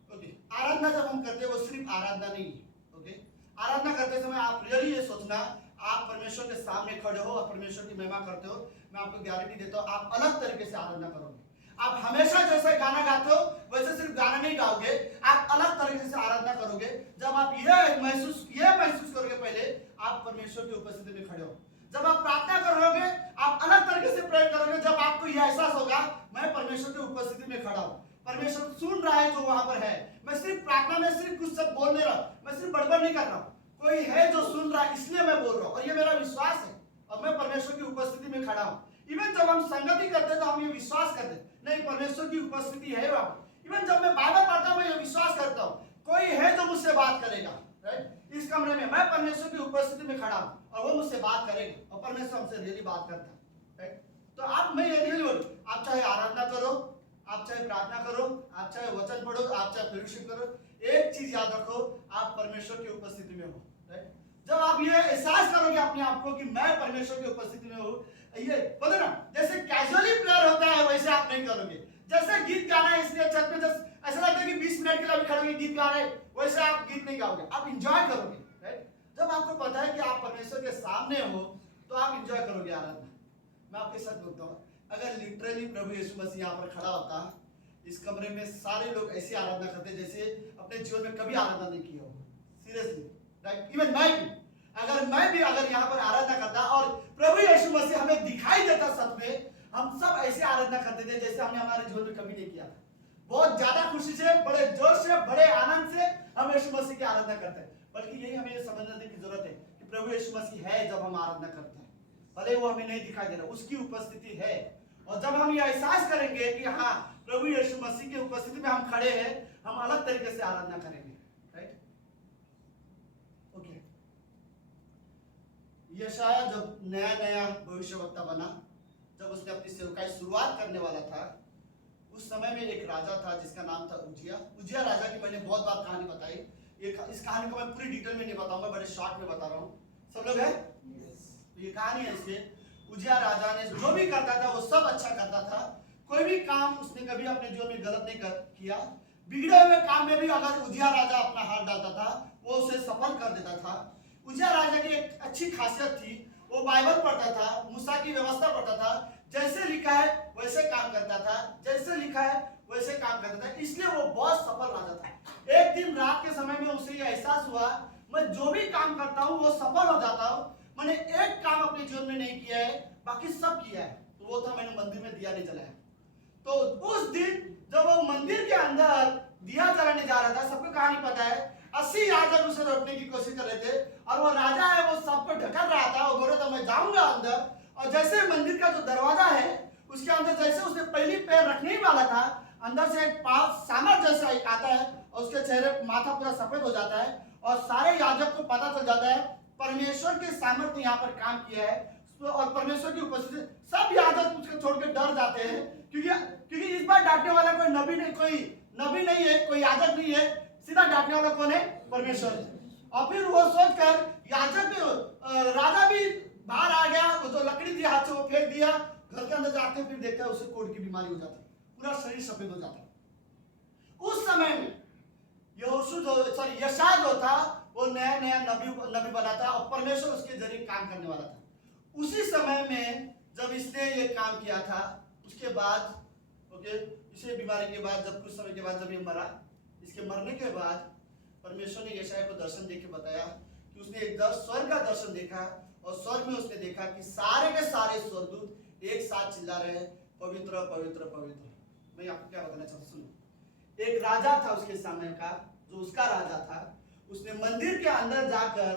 ओके। आराधना जब हम करते हैं वो सिर्फ आराधना नहीं है, ओके। आराधना करते समय आप रियली ये सोचना, आप परमेश्वर के सामने खड़े हो और परमेश्वर की महिमा करते हो। मैं आपको गारंटी देता हूँ आप अलग तरीके से आराधना करोगे। आप हमेशा जैसे गाना गाते हो वैसे सिर्फ गाना नहीं गाओगे, आप अलग तरीके से आराधना करोगे। जब आप ये महसूस करोगे, पहले आप परमेश्वर की उपस्थिति में खड़े हो। जब आप प्रार्थना करोगे आप अलग तरीके से प्रे करोगे। जब आपको यह एहसास होगा मैं परमेश्वर की उपस्थिति में खड़ा हूँ, परमेश्वर सुन रहा है जो वहां पर है। मैं सिर्फ प्रार्थना में सिर्फ कुछ सब बोल नहीं रहा, मैं सिर्फ बड़बड़ नहीं कर रहा हूँ, कोई है जो सुन रहा है इसलिए मैं बोल रहा हूँ, और ये मेरा विश्वास है और मैं परमेश्वर की उपस्थिति में खड़ा हूँ। इवन जब हम संगति करते हैं तो हम ये विश्वास करते हैं नहीं परमेश्वर की उपस्थिति है वहां पर। इवन जब मैं बाइबल पढ़ता हूँ मैं ये विश्वास करता हूँ कोई है जो मुझसे बात करेगा, राइट। इस कमरे में मैं परमेश्वर की उपस्थिति में खड़ा हूँ और वो मुझसे बात करेगा और परमेश्वर हमसे रियली बात करता है, राइट। तो आप, मैं ये रियली बोलूं, आप चाहे आराधना करो, आप चाहे प्रार्थना करो, आप चाहे वचन पढ़ो, आप चाहे फेलोशिप करो, एक चीज याद रखो, आप परमेश्वर की उपस्थिति में हो, राइट। जब आप ये एहसास करोगे अपने आप को कि मैं परमेश्वर की उपस्थिति में हूँ, ये बोले ना जैसे कैजुअली प्रेयर होता है वैसे आप नहीं करोगे। जैसे गीत गाना है इसलिए छत पे जैसे ऐसा लगता है कि 20 मिनट के लिए खड़े गीत गा रहे, वैसे आप गीत नहीं गाओगे, आप इंजॉय करोगे, राइट। जब आपको पता है कि आप परमेश्वर के सामने हो तो आप इंजॉय करोगे आराधना। मैं आपके साथ बोलता हूँ, अगर लिटरली प्रभु यीशु मसीह यहाँ पर खड़ा होता, इस कमरे में सारे लोग ऐसी आराधना करते जैसे अपने जीवन में कभी आराधना नहीं किया हो, सीरियसली, राइट। इवन मैं भी अगर यहाँ पर आराधना करता और प्रभु यीशु मसीह हमें दिखाई देता सच में, हम सब ऐसे आराधना करते थे जैसे हमने हमारे जीवन में कभी नहीं किया था। बहुत ज्यादा खुशी से, बड़े जोश से, बड़े आनंद से हम यीशु मसीह की आराधना करते हैं। बल्कि यही हमें समझने की जरूरत है कि प्रभु यीशु मसीह है जब हम आराधना करते हैं, भले वो हमें नहीं दिखाई दे रहा, उसकी उपस्थिति है। और जब हम ये एहसास करेंगे कि हाँ प्रभु यीशु मसीह की उपस्थिति में हम खड़े हैं, हम अलग तरीके से आराधना करेंगे, राइट। ओके। यशाया जब नया भविष्यवक्ता बना, जब उसने अपनी सेवकाई शुरुआत करने वाला था, उस समय में एक राजा था जिसका नाम था उजिया राजा की मैंने बहुत बार कहानी बताई। इस कहानी को मैं पूरी डिटेल में नहीं बताऊंगा, बड़े शॉर्ट में बता रहा हूँ। सब लोग हैं? ये कहानी है इसके। उजिया राजा ने जो भी करता था वो सब अच्छा करता था। कोई भी काम उसने कभी अपने जीवन में गलत नहीं किया। बिगड़े हुए काम में भी अगर उजिया राजा अपना हाथ डालता था वो उसे सफल कर देता था। उजिया राजा की एक अच्छी खासियत थी, वो बाइबल पढ़ता था, मूसा की व्यवस्था पढ़ता था, जैसे लिखा है वैसे काम करता था, जैसे लिखा है वैसे काम करता था, इसलिए वो बहुत सफल राजा था। एक दिन रात के समय में उसे यह एहसास हुआ मैं जो भी काम करता हूँ वो सफल हो जाता हूँ, मैंने एक काम अपने जीवन में नहीं किया है, बाकी सब किया है। तो वो था मैंने मंदिर में दिया नहीं जलाया। तो उस दिन जब वो मंदिर के अंदर दिया जलाने जा रहा था, सबको कहानी पता है, 80 याजक उसे रोकने की कोशिश कर रहे थे और वो राजा है वो सबको ढकल रहा था। वो बोल रहा था मैं जाऊंगा अंदर, और जैसे मंदिर का जो दरवाजा है उसके अंदर जैसे उसने पहली पैर रखने ही वाला था, अंदर से एक पांव सामर जैसा एक आता है और उसके चेहरे माथा पूरा सफेद हो जाता है और सारे याजक को पता चल जाता है परमेश्वर के सामर्थ्य ने यहाँ पर काम किया है और परमेश्वर की उपस्थिति। सब याजक उसको छोड़ के डर जाते हैं क्योंकि इस बार डांटने वाला कोई नबी नहीं है, कोई याजक नहीं है, सीधा डांटने वाला कौन है? परमेश्वर है। और फिर वो सोचकर याजक राजा भी बाहर आ गया, वो तो लकड़ी थी हाथ से वो फेंक दिया, घर के अंदर जाके फिर देखता है उसे कोढ़ की बीमारी हो जाती है, पूरा शरीर सफेद हो जाता है। उस समय में यशायाह जो था वो नया नबी बना था और परमेश्वर उसके जरिए काम करने वाला था। उसी समय में जब इसने ये काम किया था, उसके बाद इसे बीमारी के बाद जब कुछ समय के बाद जब ये मरा, इसके मरने के बाद परमेश्वर ने यशायाह को दर्शन देके बताया कि उसने एक स्वर्ग का दर्शन देखा और स्वर्ग में उसने देखा कि सारे के सारे स्वर्गदूत एक साथ चिल्ला रहे हैं पवित्र पवित्र पवित्र। मैं आपको क्या बताना चाहता हूँ, सुनो। एक राजा था उसके समय का, जो उसका राजा था, उसने मंदिर के अंदर जाकर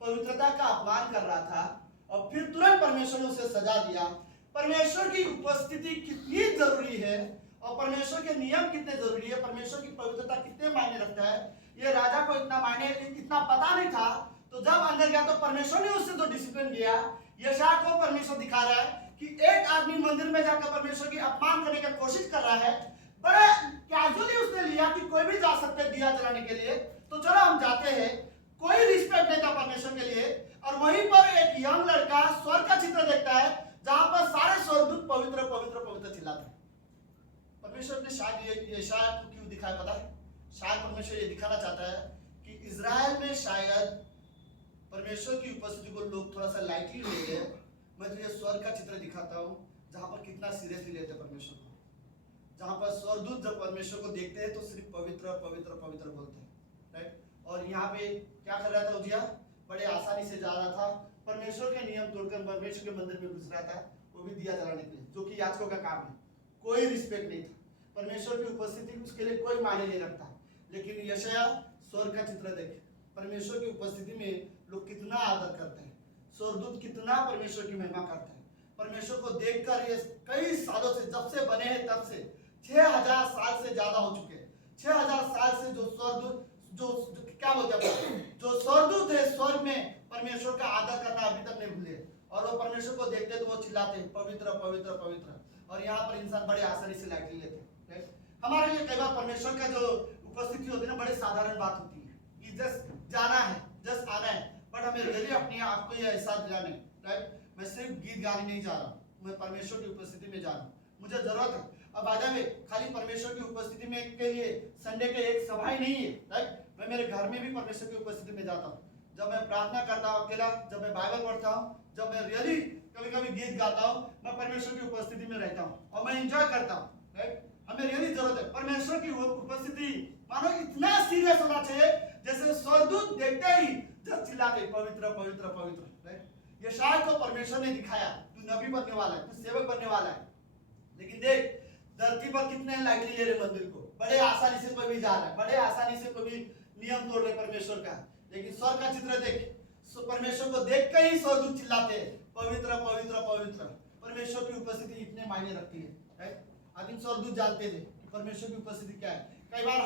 पवित्रता का अपमान कर रहा था और फिर तुरंत परमेश्वर ने उसे सजा दिया। परमेश्वर की उपस्थिति कितनी जरूरी है और परमेश्वर के नियम कितने जरूरी है, परमेश्वर की पवित्रता कितने मायने रखता है, ये राजा को इतना पता नहीं था। तो जब अंदर गया तो परमेश्वर ने उससे जो डिसिप्लिन दिया, यशायाह को परमेश्वर दिखा रहा है कि एक आदमी मंदिर में जाकर परमेश्वर की अपमान करने की कोशिश कर रहा है, बड़े कैजुअली उसने लिया कि कोई भी जा सकते दिया जलाने के लिए, तो चलो हम जाते हैं। कोई रिस्पेक्ट नहीं था परमेश्वर के लिए। और वहीं पर एक यंग लड़का स्वर्ग का चित्र देखता है जहां पर सारे स्वर्गदूत पवित्र पवित्र पवित्र चिल्लाते हैं। परमेश्वर ने शायद ये यशायाह को क्यों दिखाया पता है? शायद परमेश्वर ये दिखाना चाहता है कि इजराइल में शायद परमेश्वर की उपस्थिति को लोग थोड़ा सा लाइटली ले रहे हैं। मैं तुझे स्वर्ग का चित्र दिखाता हूँ जहां पर कितना सीरियसली लेते हैं परमेश्वर को, जहां पर स्वर्गदूत जब परमेश्वर को देखते हैं तो सिर्फ पवित्र पवित्र पवित्र बोलते हैं, राइट। और यहाँ पे क्या कर रहा था उजिया? बड़े आसानी से जा रहा था, परमेश्वर के नियम तोड़कर परमेश्वर के मंदिर में घुस रहा था, वो भी दिया जलाने के लिए, जो कि याजकों का काम है। कोई रिस्पेक्ट नहीं था, परमेश्वर की उपस्थिति उसके लिए कोई मायने नहीं रखता। लेकिन यशायाह स्वर्ग का चित्र देखे, परमेश्वर की उपस्थिति में लोग कितना आदर करते हैं, स्वर्गदूत कितना परमेश्वर की महिमा करते हैं। परमेश्वर को देखकर ये कई सालों से, जब से बने हैं तब से 6000 साल से ज्यादा हो चुके हैं। 6000 साल से जो स्वर्गदूत जो क्या बोलते हैं, जो स्वर्गदूत है स्वर्ग में परमेश्वर का आदर करना अभी तक नहीं भूले। और वो परमेश्वर को देखते तो वो चिल्लाते हैं पवित्र पवित्र पवित्र। और यहाँ पर इंसान बड़े आसानी से लाइटली लेते हैं। हमारे लिए कई बार परमेश्वर का जो उपस्थिति होती है ना, बड़े साधारण बात होती है कि जस्ट जाना है, जस्ट आना है, बट हमें रियली अपने आप को ये एहसास दिलाने, राइट। मैं सिर्फ गीत गाने नहीं जा रहा हूँ, मैं परमेश्वर की उपस्थिति में जा रहा हूँ, मुझे जरूरत है। अब आजा में खाली परमेश्वर की उपस्थिति में के लिए संडे के एक सभा ही नहीं है, राइट। मैं मेरे घर में भी परमेश्वर की उपस्थिति में जाता हूँ, जब मैं प्रार्थना करता हूँ अकेला, जब मैं बाइबल पढ़ता हूँ, जब मैं रियली कभी कभी गीत गाता हूँ, मैं परमेश्वर की उपस्थिति में रहता हूँ और मैं एंजॉय करता हूँ, राइट। हमें रियली जरूरत है परमेश्वर की उपस्थिति। मानो इतना सीरियस होना चाहिए जैसे स्वर्गदूत देखते ही जब चिल्लाते पवित्र पवित्र पवित्र, राइट। यशायाह को परमेश्वर ने दिखाया तू नबी बनने वाला है, तू सेवक बनने वाला है। लेकिन देख धरती पर कितने लाइटली ले रहे मंदिर को, बड़े आसानी से कोई भी जा रहा है, बड़े आसानी से कोई भी नियम तोड़ रहे परमेश्वर का। लेकिन स्वर्ग का चित्र देख, परमेश्वर को देख कर ही स्वर्गदूत चिल्लाते हैं पवित्र पवित्र पवित्र। परमेश्वर की उपस्थिति इतने मायने रखती है, राइट। आई थिंक स्वर्गदूत जानते थे कि परमेश्वर की उपस्थिति क्या है। कई बार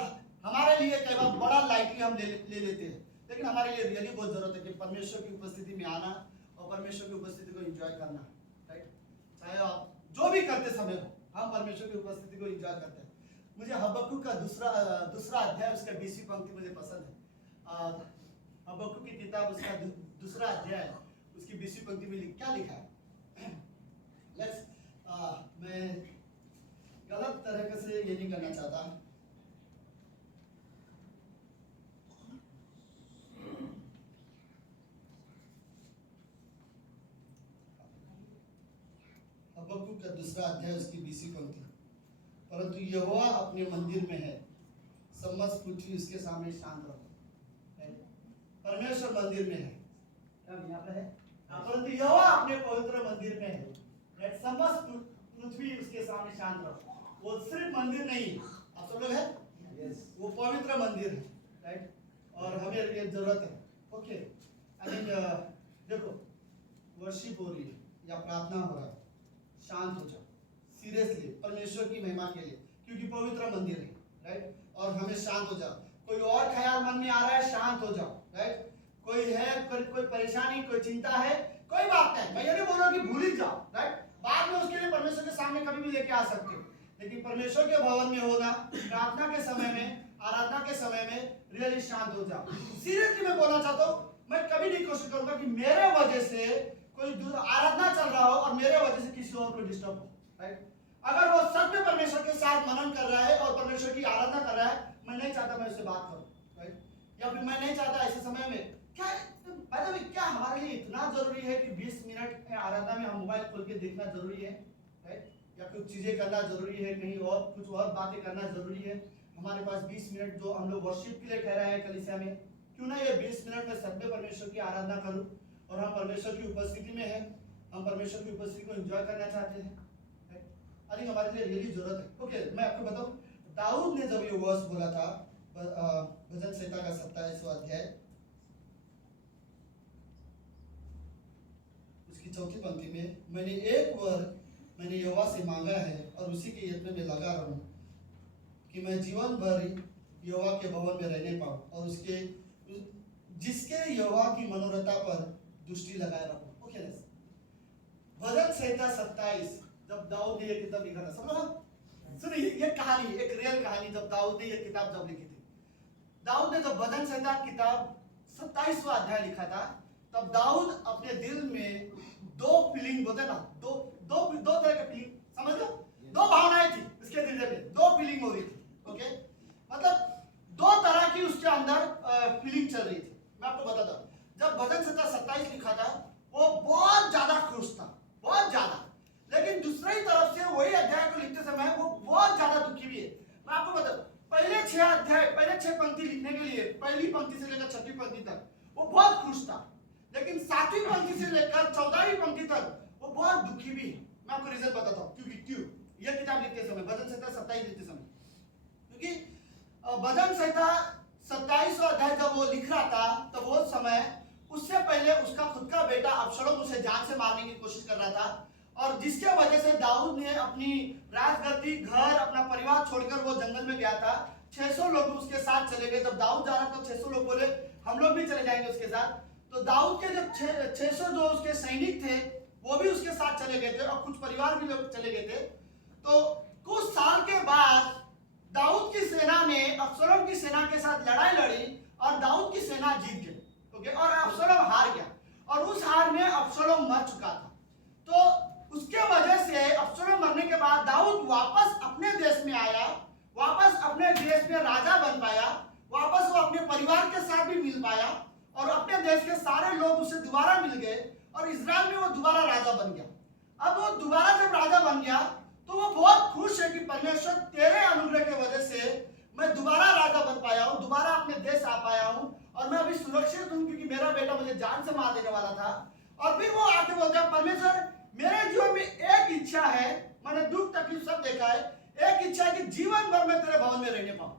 हमारे लिए कई बार बड़ा लाइटली हम ले लेते हैं, लेकिन हमारे लिए रियली बहुत जरूरत है कि परमेश्वर की उपस्थिति में आना और परमेश्वर की उपस्थिति को एंजॉय करना, राइट। चाहे आप जो भी करते समय हो, हम परमेश्वर की उपस्थिति को एंजॉय करते हैं। मुझे हबक्कुक का दूसरा अध्याय उसका 20वीं पंक्ति मुझे पसंद है। हबक्कुक की किताब उसका दूसरा अध्याय उसकी 20वीं पंक्ति में क्या लिखा है? मैं गलत तरह से ये नहीं करना चाहता। हबक्कुक का दूसरा अध्याय उसकी 20वीं पंक्ति, परंतु यहोवा अपने मंदिर में है, समस्त पृथ्वी उसके सामने शांत रहो। परमेश्वर मंदिर में है, यहाँ पे है, परंतु यहोवा अपने पवित्र मंदिर में है, समस्त पृथ्वी उसके सामने शांत रहो। वो सिर्फ मंदिर नहीं, आप सब लोग है, वो पवित्र मंदिर है, राइट। और हमें ये जरूरत है। ओके, आई मीन देखो वर्शिप हो रही है या प्रार्थना हो रहा है, शांत हो जाओ, सीरियसली परमेश्वर की महिमा के लिए, क्योंकि पवित्र मंदिर है, राइट। और हमें शांत हो जाओ। कोई और ख्याल मन में आ रहा है, शांत हो जाओ, राइट। कोई है कोई परेशानी, कोई चिंता है, कोई बात नहीं, मैं ये नहीं बोल रहा कि भूल ही जाओ, राइट। बाद में उसके लिए परमेश्वर के सामने कभी भी लेके आ सकते हो, लेकिन परमेश्वर के भवन में होना, प्रार्थना के समय में, आराधना के समय में रियली शांत हो जाओ। सीरियसली मैं बोलना चाहता हूँ, मैं कभी नहीं कोशिश करूंगा कि मेरे वजह से कोई आराधना चल रहा हो और मेरे वजह से किसी और को डिस्टर्ब हो, राइट। अगर वो सच में परमेश्वर के साथ मनन कर रहा है और परमेश्वर की आराधना कर रहा है, मैं नहीं चाहता मैं उससे बात करूं, राइट। या फिर मैं नहीं चाहता ऐसे समय में क्या हमारे लिए इतना जरूरी है कि 20 मिनट आराधना में हम मोबाइल खोल के देखना जरूरी है, राइट। या कुछ चीजें करना जरूरी है, कहीं और कुछ और बातें करना जरूरी है। हमारे पास 20 मिनट जो हम लोग वर्शिप के लिए ठहरा है कलीसिया में, क्यों ना ये 20 मिनट में सत्य परमेश्वर की आराधना करूं। और हम परमेश्वर की उपस्थिति में है, हम परमेश्वर की उपस्थिति को एंजॉय करना चाहते हैं, आई थिंक हमारे लिए रियली जरूरत है। ओके, मैं आपको बताऊं दाऊद ने जब ये वर्ष बोला था भजन संहिता का 27वां अध्याय उसकी 4थी पंक्ति में, मैंने एक वर मैंने यहोवा से मांगा है और उसी के यत्न में लगा रहूं कि मैं जीवन भर यहोवा के भवन में रहने पाऊं और उसके जिसके यहोवा की मनोरथा पर दृष्टि लगाए रखूं। ओके, भजन संहिता 27 जब दाऊद ने ये किताब लिखा था, समझो सुनिए ये कहानी, एक रियल कहानी, जब दाऊद ने ये किताब जब लिखी थी, दाऊद ने जब भजन संहिता किताब 27वां अध्याय लिखा था, तब दाऊद अपने दिल में दो फीलिंग बोलते ना, दो तरह के फीलिंग, समझ लो, दो भावनाएं थी उसके दिल में, दो फीलिंग हो रही थी। ओके, मतलब दो तरह की उसके अंदर फीलिंग चल रही थी। मैं आपको बताता हूँ, जब भजन संहिता 27 लिखा था वो बहुत ज्यादा खुश था, बहुत ज्यादा, लेकिन दूसरी तरफ से वही अध्याय को लिखते समय वो बहुत ज्यादा दुखी भी है। मैं आपको बताऊं, पहले 6 अध्याय, पहले 6 पंक्ति लिखने के लिए, पहली पंक्ति से लेकर 6वीं पंक्ति तक वो बहुत खुश था, लेकिन 7वीं पंक्ति से लेकर 14वीं पंक्ति तक वो बहुत दुखी भी है। मैं आपको रीजन बताता हूँ क्यों यह किताब लिखते समय, भजन संहिता 27 लिखते समय, क्योंकि भजन संहिता 27वां अध्याय जब वो लिख रहा था तब वो समय, उससे पहले उसका खुद का बेटा अबशलोम उसे जान से मारने की कोशिश कर रहा था, और जिसके वजह से दाऊद ने अपनी राजगद्दी, घर, अपना परिवार छोड़कर वो जंगल में गया था। 600 लोग उसके साथ चले गए। जब दाऊद जा रहा था 600 लोग बोले हम लोग भी चले जाएंगे उसके साथ। तो दाऊद के जब 600 जो उसके सैनिक थे वो भी उसके साथ चले गए थे और कुछ परिवार भी लोग चले गए थे। तो कुछ साल के बाद दाऊद की सेना ने अबशलोम की सेना के साथ लड़ाई लड़ी और दाऊद की सेना जीत गई। ओके, और अबशलोम हार गया, और उस हार में अबशलोम मर चुका था। तो उसके वजह से अबशलोम मरने के बाद दाऊद वापस अपने देश में आया, वापस अपने देश में राजा बन पाया, वापस वो अपने परिवार के साथ भी मिल पाया, और अपने देश के सारे लोग उसे दोबारा मिल गए और इजराइल में वो दोबारा राजा बन गया। अब वो दोबारा जब राजा बन गया तो वो बहुत खुश है कि परमेश्वर तेरे अनुग्रह की वजह से मैं दोबारा राजा बन पाया हूँ, दोबारा अपने देश आ पाया हूँ, और मैं अभी सुरक्षित हूँ क्योंकि मेरा बेटा मुझे जान से मार देने वाला था। और फिर वो आके बोलता है, परमेश्वर मेरे जीवन में एक इच्छा है, मैंने दुख तकलीफ सब देखा है, एक इच्छा है कि जीवन भर मैं तेरे भवन में रहने पाऊं।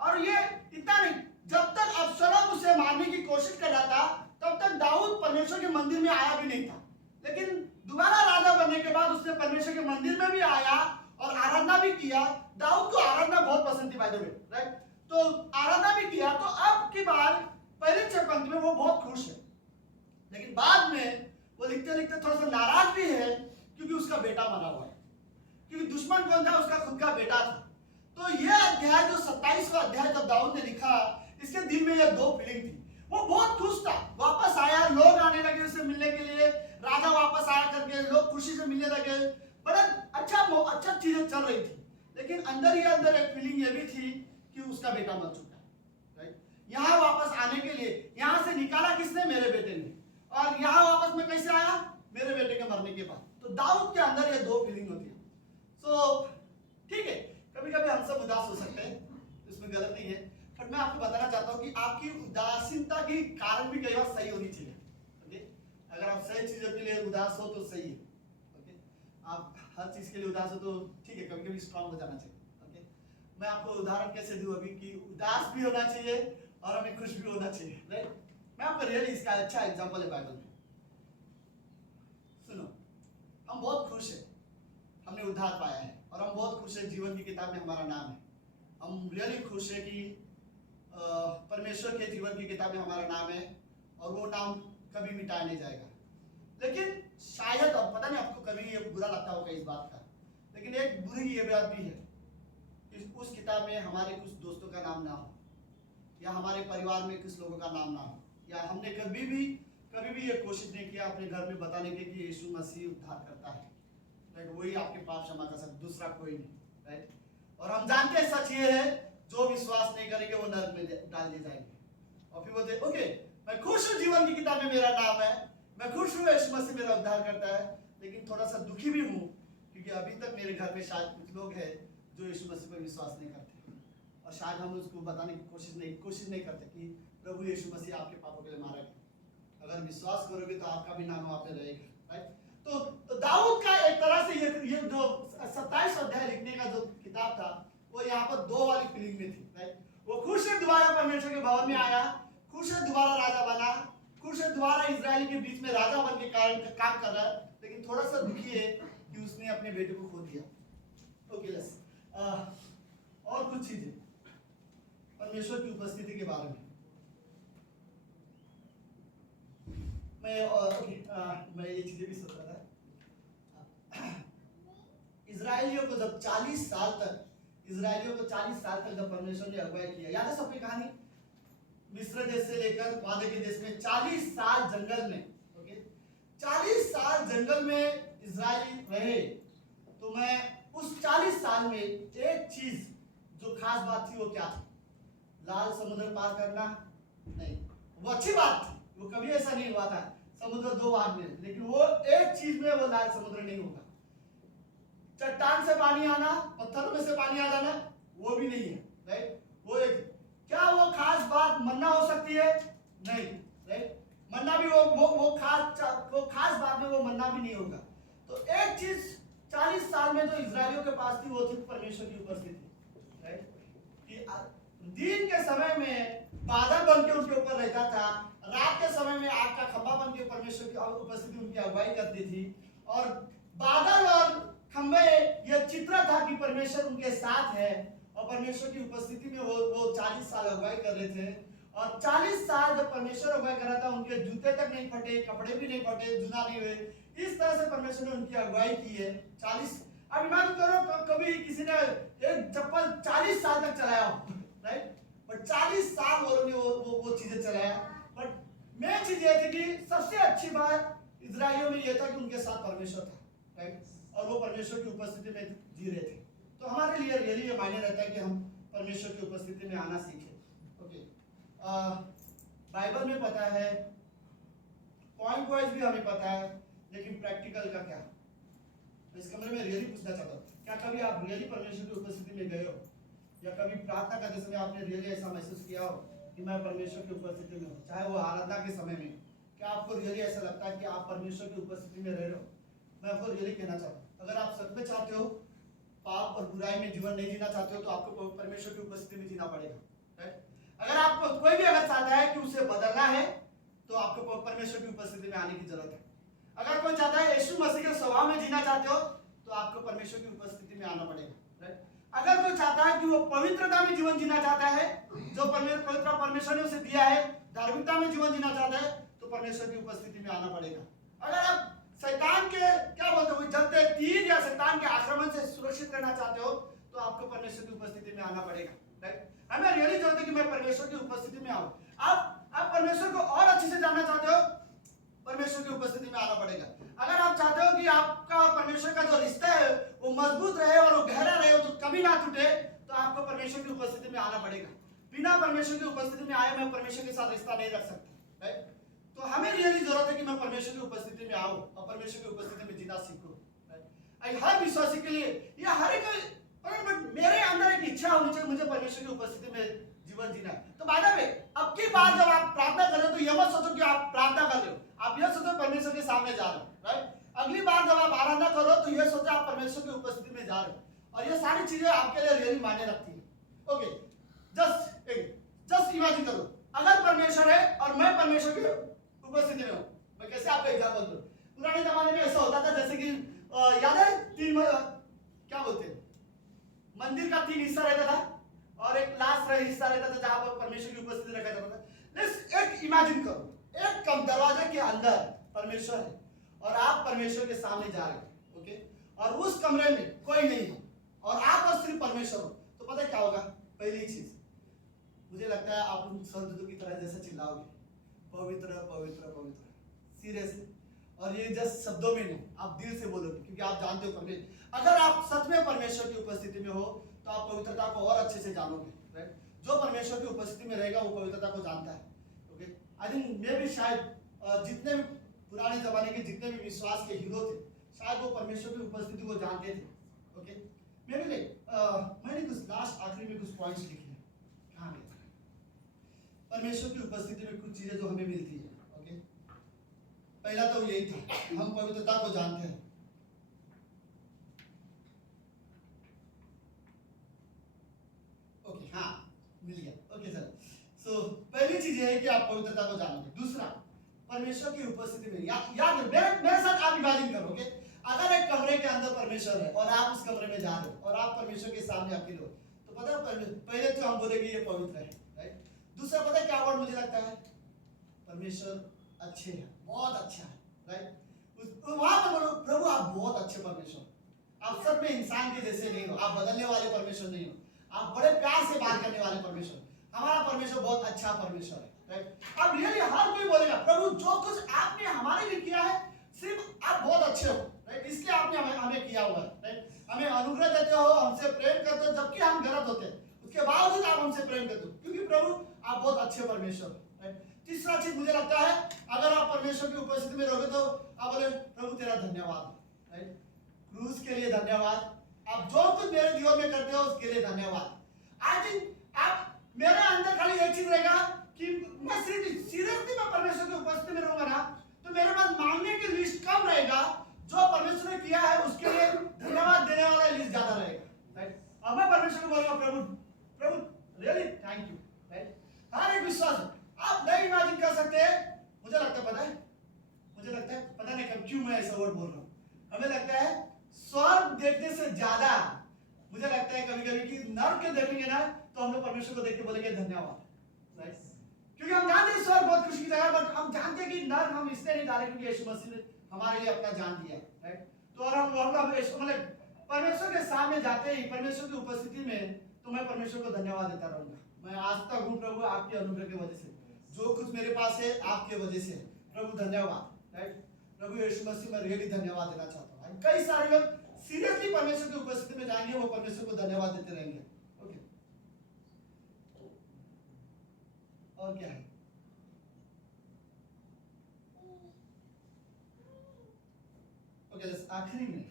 और ये इतना नहीं, जब तक अबशलोम उसे मारने की कोशिश कर रहा था तब तक दाऊद परमेश्वर के मंदिर में आया भी नहीं था, लेकिन दोबारा राजा बनने के बाद उसने परमेश्वर के मंदिर में भी आया और आराधना भी किया। दाऊद को आराधना बहुत पसंद थी, बाय द वे, राइट? तो आराधना भी किया। तो अब की बार पहले 6 पंक्ति में वो बहुत खुश है, लेकिन बाद में वो लिखते लिखते थोड़ा सा नाराज भी है क्योंकि उसका बेटा मरा हुआ है, क्योंकि दुश्मन कौन था? उसका खुद का बेटा था। तो ये अध्याय जो 27वां अध्याय जब दाऊद ने लिखा, इसके दिल में ये दो फीलिंग थी। वो बहुत खुश था, वापस आया, लोग आने लगे उसे मिलने के लिए, राजा वापस आया करके लोग खुशी से मिलने लगे, बड़ा अच्छा चीजें चल रही थी। लेकिन अंदर ही अंदर एक फीलिंग ये भी थी कि उसका बेटा मर चुका है, राइट? यहाँ वापस आने के लिए, यहाँ से निकाला किसने? मेरे बेटे ने। और यहाँ वापस में कैसे आया? मेरे बेटे के मरने के बाद। तो दाऊद के अंदर ये दो फीलिंग होती है। सो ठीक है, कभी कभी हम सब उदास हो सकते हैं, इसमें गलत नहीं है, पर मैं आपको बताना चाहता हूँ कि आपकी उदासीनता की कारण भी कई बार सही होनी चाहिए। ओके, अगर आप सही चीजों के लिए उदास हो तो सही है। ओके, आप हर चीज के लिए उदास हो तो ठीक है, कभी कभी स्ट्रांग हो जाना चाहिए। ओके, मैं आपको उदाहरण कैसे दूं अभी कि उदास भी होना चाहिए और हमें खुश भी होना चाहिए, राइट? मैं आपको रियली इसका अच्छा एग्जांपल है बाइबल में। सुनो, हम बहुत खुश हैं, हमने उद्धार पाया है, और हम बहुत खुश हैं जीवन की किताब में हमारा नाम है। हम रियली खुश है कि परमेश्वर के जीवन की किताब में हमारा नाम है और वो नाम कभी मिटाया नहीं जाएगा। लेकिन शायद, अब पता नहीं आपको कभी ये बुरा लगता होगा इस बात का, लेकिन एक बुरी ये बात भी है कि उस किताब में हमारे कुछ दोस्तों का नाम ना हो, या हमारे परिवार में कुछ लोगों का नाम ना हो, या हमने कभी भी ये कोशिश नहीं किया अपने घर में बताने के कि यीशु मसीह उद्धार करता है, राइट? वही आपके पाप क्षमा कर सकता, दूसरा कोई नहीं, राइट? और हम जानते हैं सच ये है, जो विश्वास नहीं करेंगे वो नरक में डाल दिए जाएंगे। और फिर बोलते ओके, मैं खुश हूँ जीवन की किताब में मेरा नाम है, मैं खुश हूँ यीशु मसीह मेरा उद्धार करता है, लेकिन थोड़ा सा दुखी भी हूँ क्योंकि अभी तक मेरे घर में शायद कुछ लोग हैं जो यीशु मसीह पर विश्वास नहीं करते, और शायद हम उसको बताने की कोशिश नहीं करते कि प्रभु यीशु मसीह आपके पापों के लिए मारा गया, अगर विश्वास करोगे तो आपका भी नाम वहाँ पे रहेगा, राइट? तो दाऊद का एक तरह से ये जो 27 अध्याय लिखने का जो किताब था, वो वो यहाँ पर 2 वाली फीलिंग में थी, राइट। वो खुश है दोबारा परमेश्वर के भवन में आया, खुश है दोबारा राजा बना, खुश है दोबारा इजराइल के बीच में राजा बन के काम कर रहा है, लेकिन थोड़ा सा दुखी है कि उसने अपने बेटे को खो दिया। ओके लेट्स और कुछ चीजें परमेश्वर की उपस्थिति के बारे में मैं ये चीजें भी सोच रहा था। इजराइलियों को जब 40 साल तक जब परमेश्वर ने अगुवाई किया, याद है सबकी कहानी, मिस्र देश से लेकर वादे के देश में 40 साल जंगल में, ओके 40 साल जंगल में इजराइल रहे। तो मैं उस 40 साल में एक चीज जो खास बात थी वो क्या थी? लाल समुद्र पार करना नहीं, वो अच्छी बात थी, वो कभी ऐसा नहीं हुआ था समुद्र 2 भाग में, लेकिन वो एक चीज में वो लाल समुद्र नहीं होगा। चट्टान से पानी आना, पत्थरों में से पानी आ जाना, वो भी नहीं है, राइट। वो एक क्या वो खास बात मन्ना हो सकती है? नहीं, राइट। मन्ना भी वो खास बात में वो मन्ना भी नहीं होगा। तो एक चीज 40 साल में जो इजरायलियों के पास थी वो थी परमेश्वर की उपस्थिति, राइट। कि दिन के समय में बादल बन के उनके ऊपर रहता था, रात के समय में आग का खंभा बन के परमेश्वर की उपस्थिति उनकी अगुवाई करती थी। और बादल और खंभे ये चित्र था कि परमेश्वर उनके साथ है, और परमेश्वर की उपस्थिति में वो 40 साल अगुवाई कर रहे थे। और 40 साल जब परमेश्वर अगुवाई कर रहा था, उनके जूते तक नहीं फटे, कपड़े भी नहीं फटे, जुना नहीं हुए, इस तरह से परमेश्वर ने उनकी अगुवाई की है 40। अब इमेजिन करो कभी किसी ने एक चप्पल 40 साल तक चलाया हो, राइट। बट 40 साल वो लोग ने वो चीजें चलाया। बट मेन चीज ये थी कि सबसे अच्छी बात इजराइलियों में ये था कि उनके साथ परमेश्वर था, राइट। और वो परमेश्वर की उपस्थिति में जी रहे थे। तो हमारे लिए रियली ये मायने रहता है कि हम परमेश्वर की उपस्थिति में आना सीखें। ओके, बाइबल में पता है, पॉइंट वाइज भी हमें पता है, लेकिन प्रैक्टिकल का क्या? तो इस कमरे में रियली पूछना चाहता हूँ, क्या कभी आप रियली परमेश्वर की उपस्थिति में गए हो, या कभी प्रार्थना करते समय आपने रियली ऐसा महसूस किया हो कि मैं परमेश्वर की उपस्थिति में हूँ, चाहे वो आराधना के समय में? क्या आपको रियली ऐसा लगता है कि आप परमेश्वर की उपस्थिति में रह रहे हो? मैं आपको रियली कहना चाहता हूँ, अगर आप सच में चाहते हो, पाप और बुराई में जीवन नहीं जीना चाहते हो, तो आपको परमेश्वर की उपस्थिति में जीना पड़ेगा, राइट। अगर आपको कोई भी अगर चाहता है कि उसे बदलना है, तो आपको परमेश्वर की उपस्थिति में आने की जरूरत है। अगर कोई चाहता है यीशु मसीह के स्वभाव में जीना चाहते हो, तो आपको परमेश्वर की उपस्थिति में आना पड़ेगा, राइट। अगर कोई चाहता है कि वो पवित्रता में जीवन जीना चाहता है, जो पवित्र परमेश्वर ने उसे दिया है, धार्मिकता में जीवन जीना चाहता है, तो परमेश्वर की उपस्थिति में आना पड़ेगा। अगर आप शैतान के क्या बोलते हो जलते तीर या शैतान के आक्रमण से सुरक्षित रहना चाहते हो, तो आपको परमेश्वर की उपस्थिति में आना पड़ेगा, राइट। हमें रियली जरूरत है कि मैं परमेश्वर की उपस्थिति में आऊं। आप परमेश्वर को और अच्छे से जानना चाहते हो, परमेश्वर की उपस्थिति में आना पड़ेगा। अगर आप चाहते हो कि आपका और परमेश्वर का जो रिश्ता है वो मजबूत रहे और वो गहरा रहे, तो कभी ना टूटे, तो आपको परमेश्वर की उपस्थिति में आना पड़ेगा। बिना परमेश्वर की उपस्थिति में आए मैं परमेश्वर के साथ रिश्ता नहीं रख सकता, राइट। तो हमें रियली जरूरत है कि मैं परमेश्वर की उपस्थिति में आऊं और परमेश्वर की उपस्थिति में जीना सीखूं, राइट। हर विश्वासी के लिए या हर एक, बट मेरे अंदर एक इच्छा होनी चाहिए, मुझे परमेश्वर की उपस्थिति में जीवन जीना है। तो बाय द वे, अब की बार जब आप प्रार्थना कर रहे हो, तो ये मत सोचो कि आप प्रार्थना कर रहे हो, आप ये सोचो परमेश्वर के सामने जा रहे हो, राइट। अगली बार जब आप आराधना करो, तो ये सोचो आप परमेश्वर की उपस्थिति में जा रहे हो, और ये सारी चीजें आपके लिए रियली मायने रखती है। ओके, जस्ट इमेजिन करो, अगर परमेश्वर है और मैं परमेश्वर की उपस्थिति में हूं। मैं कैसे आपको एग्जांपल दूं? पुराने जमाने में ऐसा होता था, जैसे कि याद है क्या बोलते हैं, मंदिर का 3 हिस्सा रहता था और एक लास्ट हिस्सा रहता था जहां पर परमेश्वर की उपस्थिति रखा जाता था। एक इमेजिन करो, एक कम दरवाजे के अंदर परमेश्वर है और आप परमेश्वर के सामने जा रहे हो, ओके, और उस कमरे में कोई नहीं है और आप और सिर्फ परमेश्वर हो, तो पता है क्या होगा? पहली चीज, मुझे लगता है आप उन स्वर्गदूतों की तरह जैसे चिल्लाओगे, पवित्र पवित्र पवित्र, सीरियसली। और ये जस्ट शब्दों में नहीं, आप दिल से बोलोगे, क्योंकि आप जानते हो परमेश्वर, अगर आप सच में परमेश्वर की उपस्थिति में हो, तो आप पवित्रता को और अच्छे से जानोगे, राइट। जो परमेश्वर की उपस्थिति में रहेगा वो पवित्रता को जानता है, ओके। आई थिंक मैं भी शायद जितने भी पुराने जमाने के जितने भी विश्वास के हीरो थे, शायद वो परमेश्वर की उपस्थिति को जानते थे, ओके। मैंने कुछ लास्ट आखिरी में कुछ पॉइंट्स लिखे हैं, कहाँ गए? परमेश्वर की उपस्थिति में कुछ चीजें जो हमें मिलती है, ओके। पहला तो यही था, हम पवित्रता को जानते हैं। पहली चीज है कि आप पवित्रता को जानोगे। दूसरा, परमेश्वर की उपस्थिति में याद मेरे साथ आप इमेजिन करोगे, अगर एक कमरे के अंदर परमेश्वर है और आप उस कमरे में जा रहे हो और आप परमेश्वर के सामने अकेले हो, तो पता है पहले तो हम बोलेंगे ये पवित्र है, राइट। दूसरा पता है क्या वर्ड मुझे लगता है, परमेश्वर अच्छे हैं, बहुत अच्छा है, राइट। वहां पर बोलो प्रभु आप बहुत अच्छे परमेश्वर, आप सब में इंसान के जैसे नहीं हो, आप बदलने वाले परमेश्वर नहीं हो, आप बड़े प्यार से बात करने वाले परमेश्वर, हमारा परमेश्वर बहुत अच्छा परमेश्वर है, राइट। अब रियली हर कोई बोलेगा प्रभु जो कुछ आपने हमारे लिए किया है सिर्फ आप बहुत अच्छे हो, राइट, इसलिए आपने हमें किया हुआ है, राइट। हमें अनुग्रह देते हो, हमसे प्रेम करते हो जबकि हम गलत होते हैं, उसके बावजूद आप हमसे प्रेम करते हो क्योंकि प्रभु आप बहुत अच्छे परमेश्वर, राइट। तीसरा चीज मुझे लगता है, अगर आप परमेश्वर की उपस्थिति में रहोगे तो आप बोले प्रभु तेरा धन्यवाद, राइट, क्रूस के लिए धन्यवाद, आप जो कुछ मेरे जीवन में करते हो उसके लिए धन्यवाद। आई थिंक आप मेरे अंदर खाली एक चीज रहेगा कि मैं सीरियसली मैं परमेश्वर की उपस्थिति में रहूंगा ना, तो मेरे पास मांगने की लिस्ट कम रहेगा, जो परमेश्वर ने किया है उसके लिए धन्यवाद देने वाला लिस्ट ज्यादा रहेगा, राइट। अब मैं परमेश्वर को बोलूंगा प्रभु प्रभु रियली थैंक यू, राइट। हर एक विश्वास आप नहीं इमेजिन कर सकते, मुझे लगता है पता नहीं कब क्यों मैं ऐसा वर्ड बोल रहा हूँ, हमें लगता है स्वर्ग देखने से ज्यादा मुझे लगता है कभी कभी कि नर्क के देखेंगे ना तो हम लोग परमेश्वर को देख के बोलेंगे धन्यवाद, राइट। क्योंकि हम जानते हैं स्वर्ग बहुत खुशी की जगह है, बट हम जानते हैं कि नर्क हम इसलिए नहीं डाले क्योंकि यीशु मसीह ने हमारे लिए अपना जान दिया, राइट। तो और हम मतलब परमेश्वर के सामने जाते ही परमेश्वर की उपस्थिति में तो मैं परमेश्वर को धन्यवाद देता रहूंगा। मैं आज तक हूँ प्रभु आपके अनुग्रह की वजह से, जो कुछ मेरे पास है आपके वजह से, प्रभु धन्यवाद, राइट। प्रभु यीशु मसीह मैं रियली धन्यवाद देना चाहता हूँ। कई सारे लोग सीरियसली परमेश्वर की उपस्थिति में जाएंगे, वो परमेश्वर को धन्यवाद देते रहेंगे, ओके। और क्या है, ओके, आखिरी में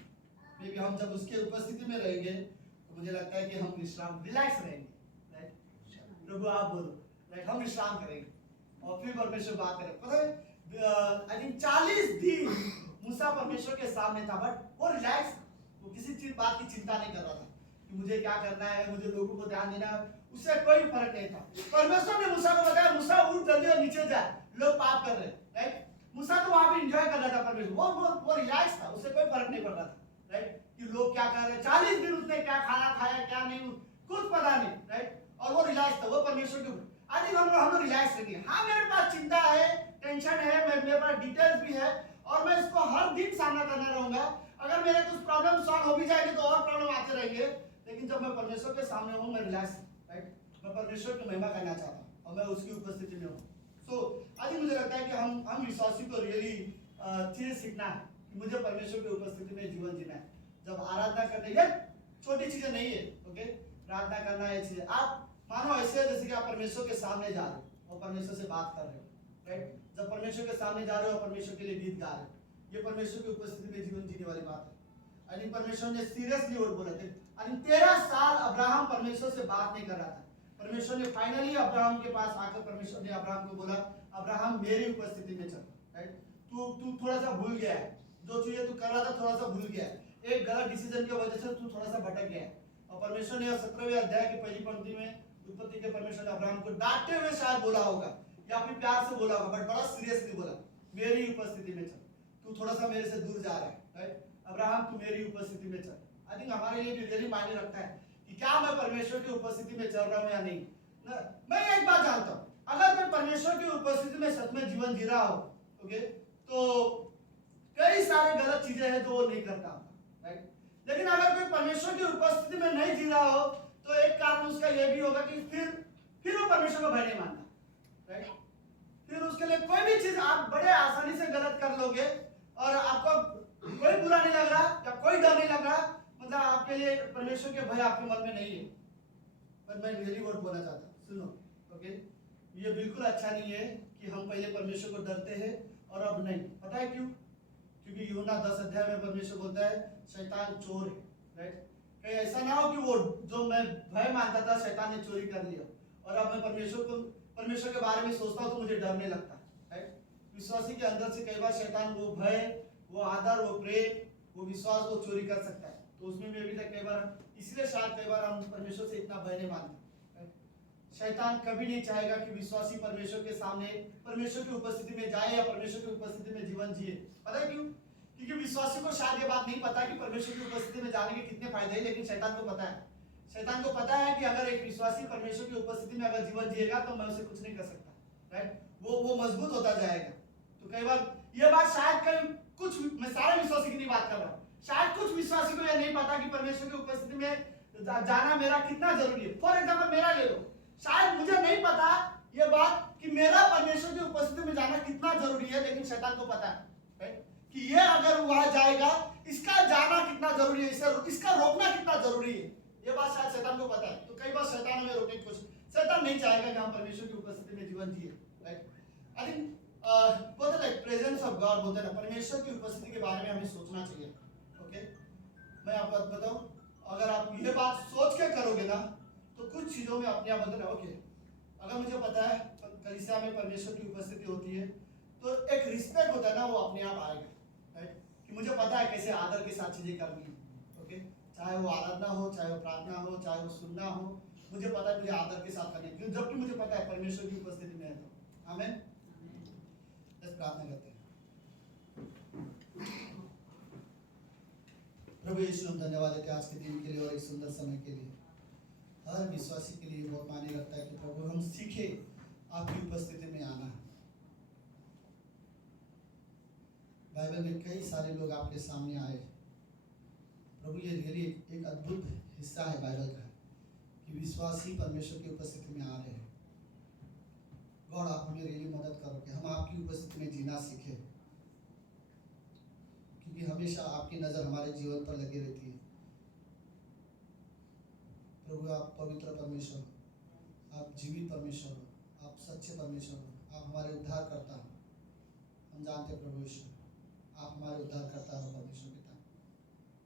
मे बी हम जब उसके उपस्थिति में रहेंगे तो मुझे लगता है कि हम विश्राम रिलैक्स रहेंगे, राइट। प्रभु आप बोलो, राइट, हम विश्राम करेंगे और फिर परमेश्वर बात करें। पता है आई थिंक 40 दिन मूसा परमेश्वर के सामने था, बट वो रिलैक्स, वो किसी चीज बात की चिंता नहीं कर रहा था कि मुझे क्या करना है, मुझे लोगों को ध्यान देना है, उससे कोई फर्क नहीं था। परमेश्वर ने मूसा को बताया मूसा उठ जल्दी और नीचे जा, लोग पाप कर रहे हैं, राइट। मूसा तो वहां पे एंजॉय कर रहा था परमेश्वर, वो रिलैक्स था, उससे कोई फर्क नहीं पड़ रहा था, राइट, कि लोग क्या कर रहे हैं। 40 दिन उसने क्या खाना खाया क्या नहीं कुछ पता नहीं, राइट, और वो रिलैक्स था, वो परमेश्वर के ऊपर। आई थिंक हम लोग रिलैक्स रहेंगे। हाँ मेरे पास चिंता है, टेंशन है, मेरे पास डिटेल्स भी है और मैं इसको हर दिन सामना करना रहूंगा। अगर मेरे कुछ प्रॉब्लम सॉल्व हो भी जाएंगे तो और प्रॉब्लम आते रहेंगे, लेकिन जब मैं परमेश्वर के सामने हूँ मैं रिलैक्स, राइट, मैं परमेश्वर की महिमा करना चाहता हूँ और मैं उसकी उपस्थिति में हूँ। सो आज मुझे लगता है कि हम विश्वासी को रियली चीज सीखना है कि मुझे परमेश्वर की उपस्थिति में जीवन जीना है। जब आराधना करने, ये छोटी चीजें नहीं है, ओके, प्रार्थना करना ये चीज आप मानो ऐसे जैसे कि आप परमेश्वर के सामने जा रहे हो और परमेश्वर से बात कर रहे हो, राइट। जब परमेश्वर के सामने जा रहे हो और परमेश्वर के लिए गीत गा रहे हो, ये परमेश्वर की उपस्थिति में जीवन जीने वाली बात है। यानी परमेश्वर ने सीरियसली और बोला थे, यानी 13 साल अब्राहम परमेश्वर से बात नहीं कर रहा था। परमेश्वर ने फाइनली अब्राहम के पास आकर परमेश्वर ने अब्राहम को बोला अब्राहम मेरी उपस्थिति में चल, राइट। तू थोड़ा सा भूल गया है, जो चीजें तू कर रहा था थोड़ा सा भूल गया है, एक गलत डिसीजन की वजह से तू थोड़ा सा भटक गया है। और परमेश्वर ने 17वें अध्याय की पहली पंक्ति में उत्पत्ति के परमेश्वर ने अब्राहम को डांटते हुए शायद बोला होगा या फिर प्यार से बोला होगा, बट बड़ा सीरियसली बोला मेरी उपस्थिति में चल, तू थोड़ा सा मेरे से दूर जा रहा है, राइट। अब्राहम तू मेरी उपस्थिति में चल। आई थिंक हमारे लिए भी रियली मायने रखता है कि क्या मैं परमेश्वर की उपस्थिति में चल रहा हूँ या नहीं। मैं एक बात जानता हूँ, अगर मैं परमेश्वर की उपस्थिति में सच में जीवन जी रहा हूँ, ओके, तो कई सारे गलत चीजें हैं जो वो नहीं करता, राइट। लेकिन अगर कोई परमेश्वर की उपस्थिति में नहीं जी रहा हो तो एक कारण उसका यह भी होगा कि फिर वो परमेश्वर को भय नहीं मानता, राइट। फिर उसके लिए कोई भी चीज आप बड़े आसानी से गलत कर लोगे और आपको कोई बुरा नहीं लग रहा या कोई डर नहीं लग रहा, मतलब आपके लिए परमेश्वर के भय आपके मन में नहीं है। पर मैं रियली वर्ड बोलना चाहता हूँ, सुनो, ओके, ये बिल्कुल अच्छा नहीं है कि हम पहले परमेश्वर को डरते हैं और अब नहीं। पता है क्यों? क्योंकि यूहन्ना 10 अध्याय में परमेश्वर बोलता है शैतान चोर है, राइट। कहीं ऐसा ना हो कि वो जो मैं भय मानता था शैतान ने चोरी कर लिया और अब मैं परमेश्वर के बारे में सोचता हूँ तो मुझे डर नहीं लगता, राइट। विश्वासी के अंदर से कई बार शैतान वो भय, वो आदर, वो प्रेम, वो विश्वास वो चोरी कर सकता है। तो उसमें भी अभी तक कई बार इसलिए शायद कई बार हम परमेश्वर से इतना भय नहीं मानते। शैतान कभी नहीं चाहेगा कि विश्वासी परमेश्वर के सामने, परमेश्वर की उपस्थिति में जाए या परमेश्वर की उपस्थिति में जीवन जिए। पता है क्यों? क्योंकि विश्वासी को शायद ये बात नहीं पता कि परमेश्वर की उपस्थिति में जाने के कितने फायदे हैं, लेकिन शैतान को पता है। शैतान को पता है कि अगर एक विश्वासी परमेश्वर की उपस्थिति में अगर जीवन जिएगा तो मैं उसे कुछ नहीं कर सकता, राइट? वो मजबूत होता जाएगा। तो कई बार ये बात शायद कुछ, मैं सारे विश्वासी की नहीं बात कर रहा हूँ, शायद कुछ विश्वासी को यह नहीं पता कि परमेश्वर की उपस्थिति में जाना मेरा कितना जरूरी है। फॉर एग्जाम्पल मेरा ले लो, शायद मुझे नहीं पता ये बात कि मेरा परमेश्वर की उपस्थिति में जाना कितना जरूरी है, लेकिन शैतान को पता है, राइट? कि ये अगर वहां जाएगा, इसका जाना कितना जरूरी है, इसका रोकना कितना जरूरी है, ये बात शायद शैतान को पता है। तो कई बार शैतान हमें रोकने की कोशिश, शैतान नहीं चाहेगा कि हम परमेश्वर की उपस्थिति में जीवन जिए, राइट? आई थिंक बोलते हैं प्रेजेंस ऑफ गॉड, बोलते हैं परमेश्वर की उपस्थिति के बारे में हमें सोचना चाहिए। ओके, मैं आपको बताऊं, अगर आप ये बात सोच के करोगे ना तो कुछ चीजों में अपने आप बदल। ओके, अगर मुझे पता है कलीसिया में परमेश्वर की उपस्थिति होती है तो एक रिस्पेक्ट होता है ना, वो अपने आप आएगा, राइट? कि मुझे पता है कैसे आदर के साथ चीजें करनी है। ओके, चाहे वो आराधना हो, चाहे वो प्रार्थना हो, चाहे वो सुनना हो, मुझे पता है मुझे आदर के साथ करनी है, जबकि मुझे पता है परमेश्वर की उपस्थिति में है। तो आमीन। प्रार्थना करते हैं। प्रभु यीशु, हम धन्यवाद देते हैं आज के दिन के लिए और एक सुंदर समय के लिए। हर विश्वासी के लिए बहुत मायने रखता है कि प्रभु हम सीखे आपकी उपस्थिति में आना। बाइबल में कई सारे लोग आपके सामने आए प्रभु, ये रियली एक अद्भुत हिस्सा है बाइबल का कि विश्वासी परमेश्वर की उपस्थिति में आ रहे हैं। गॉड, आप हमें रियली मदद करो कि हम आपकी उपस्थिति में जीना सीखें, क्योंकि हमेशा आपकी नज़र हमारे जीवन पर लगी रहती है। प्रभु, आप पवित्र परमेश्वर हो, आप जीवित परमेश्वर हो, आप सच्चे परमेश्वर हो, आप हमारे उद्धार करता हो। हम जानते हैं प्रभु यीशु, आप हमारे उद्धार करता हो परमेश्वर पिता।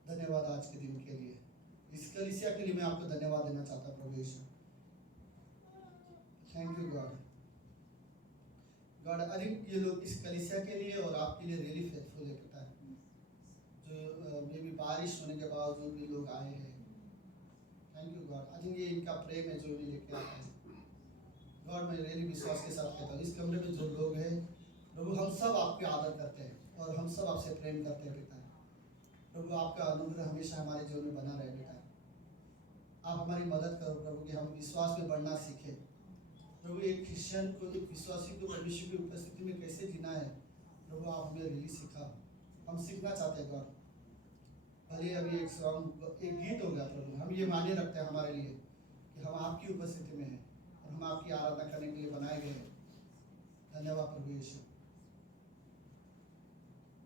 धन्यवाद आज के दिन के लिए, इस कलीसिया के लिए मैं आपको धन्यवाद देना चाहता प्रभु Yeshu. Thank you God. God, I think ये लोग इस कलीसिया के लिए और आपके लिए रियली फेथफुल है पिता, जो मे भी बारिश होने के बावजूद भी लोग आए हैं। Thank you God. I think ये इनका प्रेम है जो भी लेके आता है। गॉड, मैं रियली विश्वास के साथ कहता हूँ, इस कमरे में जो लोग हैं प्रभु, हम सब आपके आदर करते हैं और हम सब आपसे प्रेम करते हैं पिता। प्रभु, आपका अनुग्रह हमेशा हमारे जीवन में बना रहे पिता। आप हमारी मदद करो प्रभु कि हम विश्वास में बढ़ना सीखें। प्रभु, एक क्रिश्चियन को, एक विश्वासी को परमेश्वर की उपस्थिति में कैसे जीना है प्रभु, आप हमें रियली सिखा। हम सीखना चाहते हैं गॉड। भले अभी एक सॉन्ग, एक गीत होगा प्रभु, हम ये माने रखते हैं हमारे लिए कि हम आपकी उपस्थिति में हैं और हम आपकी आराधना करने के लिए बनाए गए हैं। धन्यवाद प्रभु यीशु।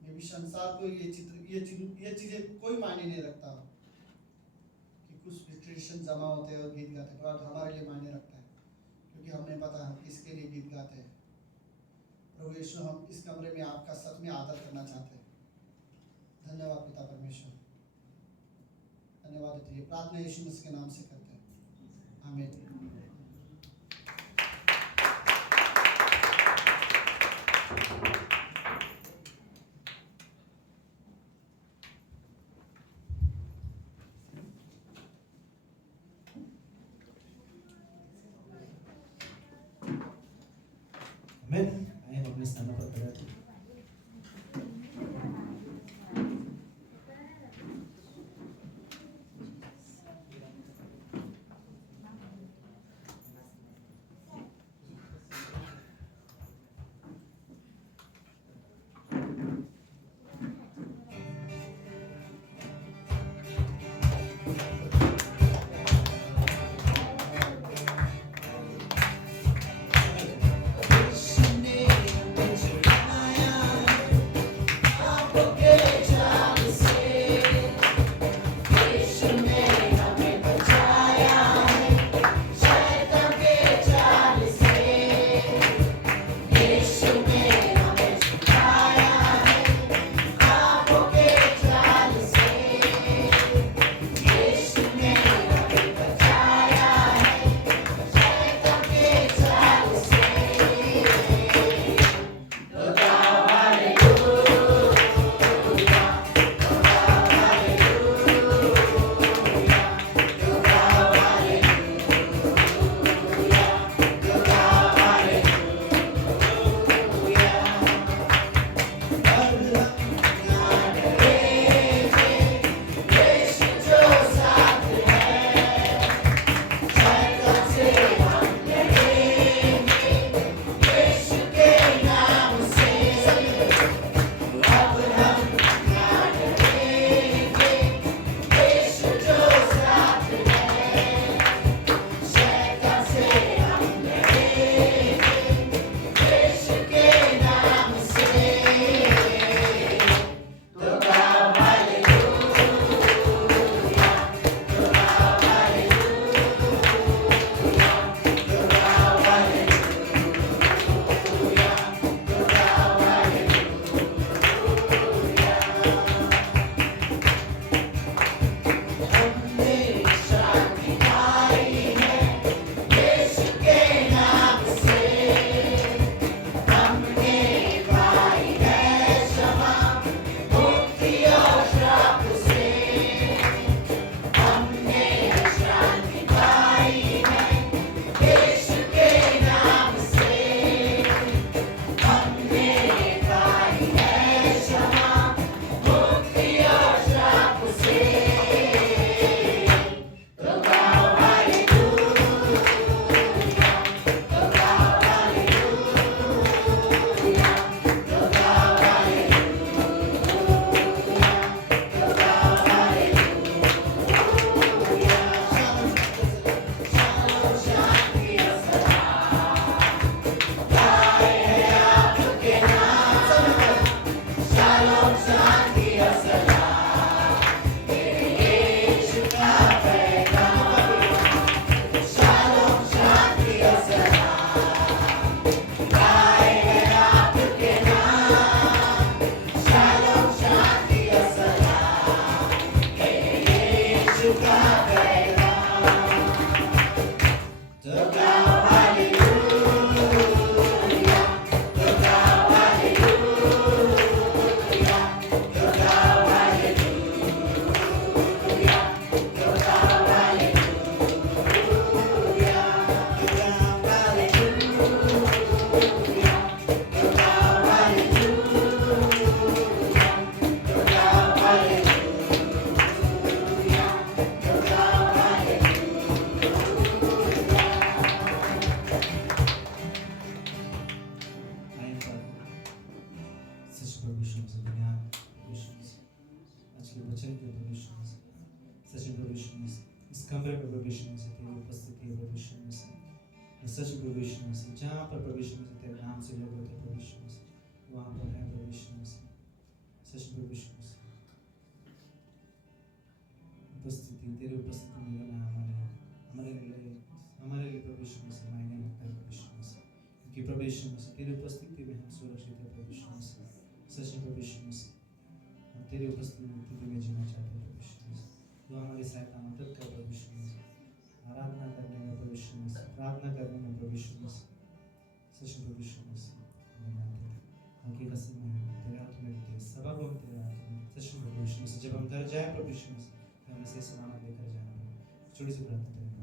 ये भी संसार को ये चीजें कोई मायने नहीं रखता कि कुछ क्रिश्चियन जमा होते हैं और गीत गाते हैं। गॉड, हमारे लिए मायने रखता है क्योंकि हमें पता है किसके लिए गीत गाते हैं। प्रभु यीशु, हम इस कमरे में आपका सच में आदर करना चाहते हैं। धन्यवाद पिता परमेश्वर, धन्यवाद देते हैं। प्रार्थना यीशु मसीह के नाम से करते हैं, आमीन। आमीन। आइए हम अपने स्थानों पर खड़े हों। कमरे पर प्रभु यीशु मसीह तेरी उपस्थिति है प्रभु यीशु मसीह। मैं सच प्रभु यीशु मसीह जहाँ पर प्रभु यीशु मसीह तेरे नाम से लोग होते हैं प्रभु यीशु मसीह वहाँ पर है प्रभु यीशु मसीह। सच प्रभु यीशु मसीह उपस्थिति तेरी उपस्थिति में रहना हमारे लिए प्रभु यीशु मसीह मायने रखता है प्रभु यीशु मसीह, क्योंकि प्रभु यीशु मसीह तेरी उपस्थिति में हम सुरक्षित है प्रभु यीशु मसीह। सच में प्रभु यीशु मसीह हम तेरी उपस्थिति में जीना चाहते हैं प्रभु यीशु मसीह। तो हमारी सहायता मदद कर प्रभु यीशु मसीह। आराधना करने में प्रभु यीशु मसीह, प्रार्थना करने में प्रभु यीशु मसीह। सच में प्रभु यीशु मसीह हकीकत से तेरे हाथ में होते सब अब हम तेरे हाथ में। सच में प्रभु यीशु मसीह जब हम घर जाए प्रभु यीशु मसीह तो हमें से सलामत लेकर जाना। छोटी सी प्रार्थना करें।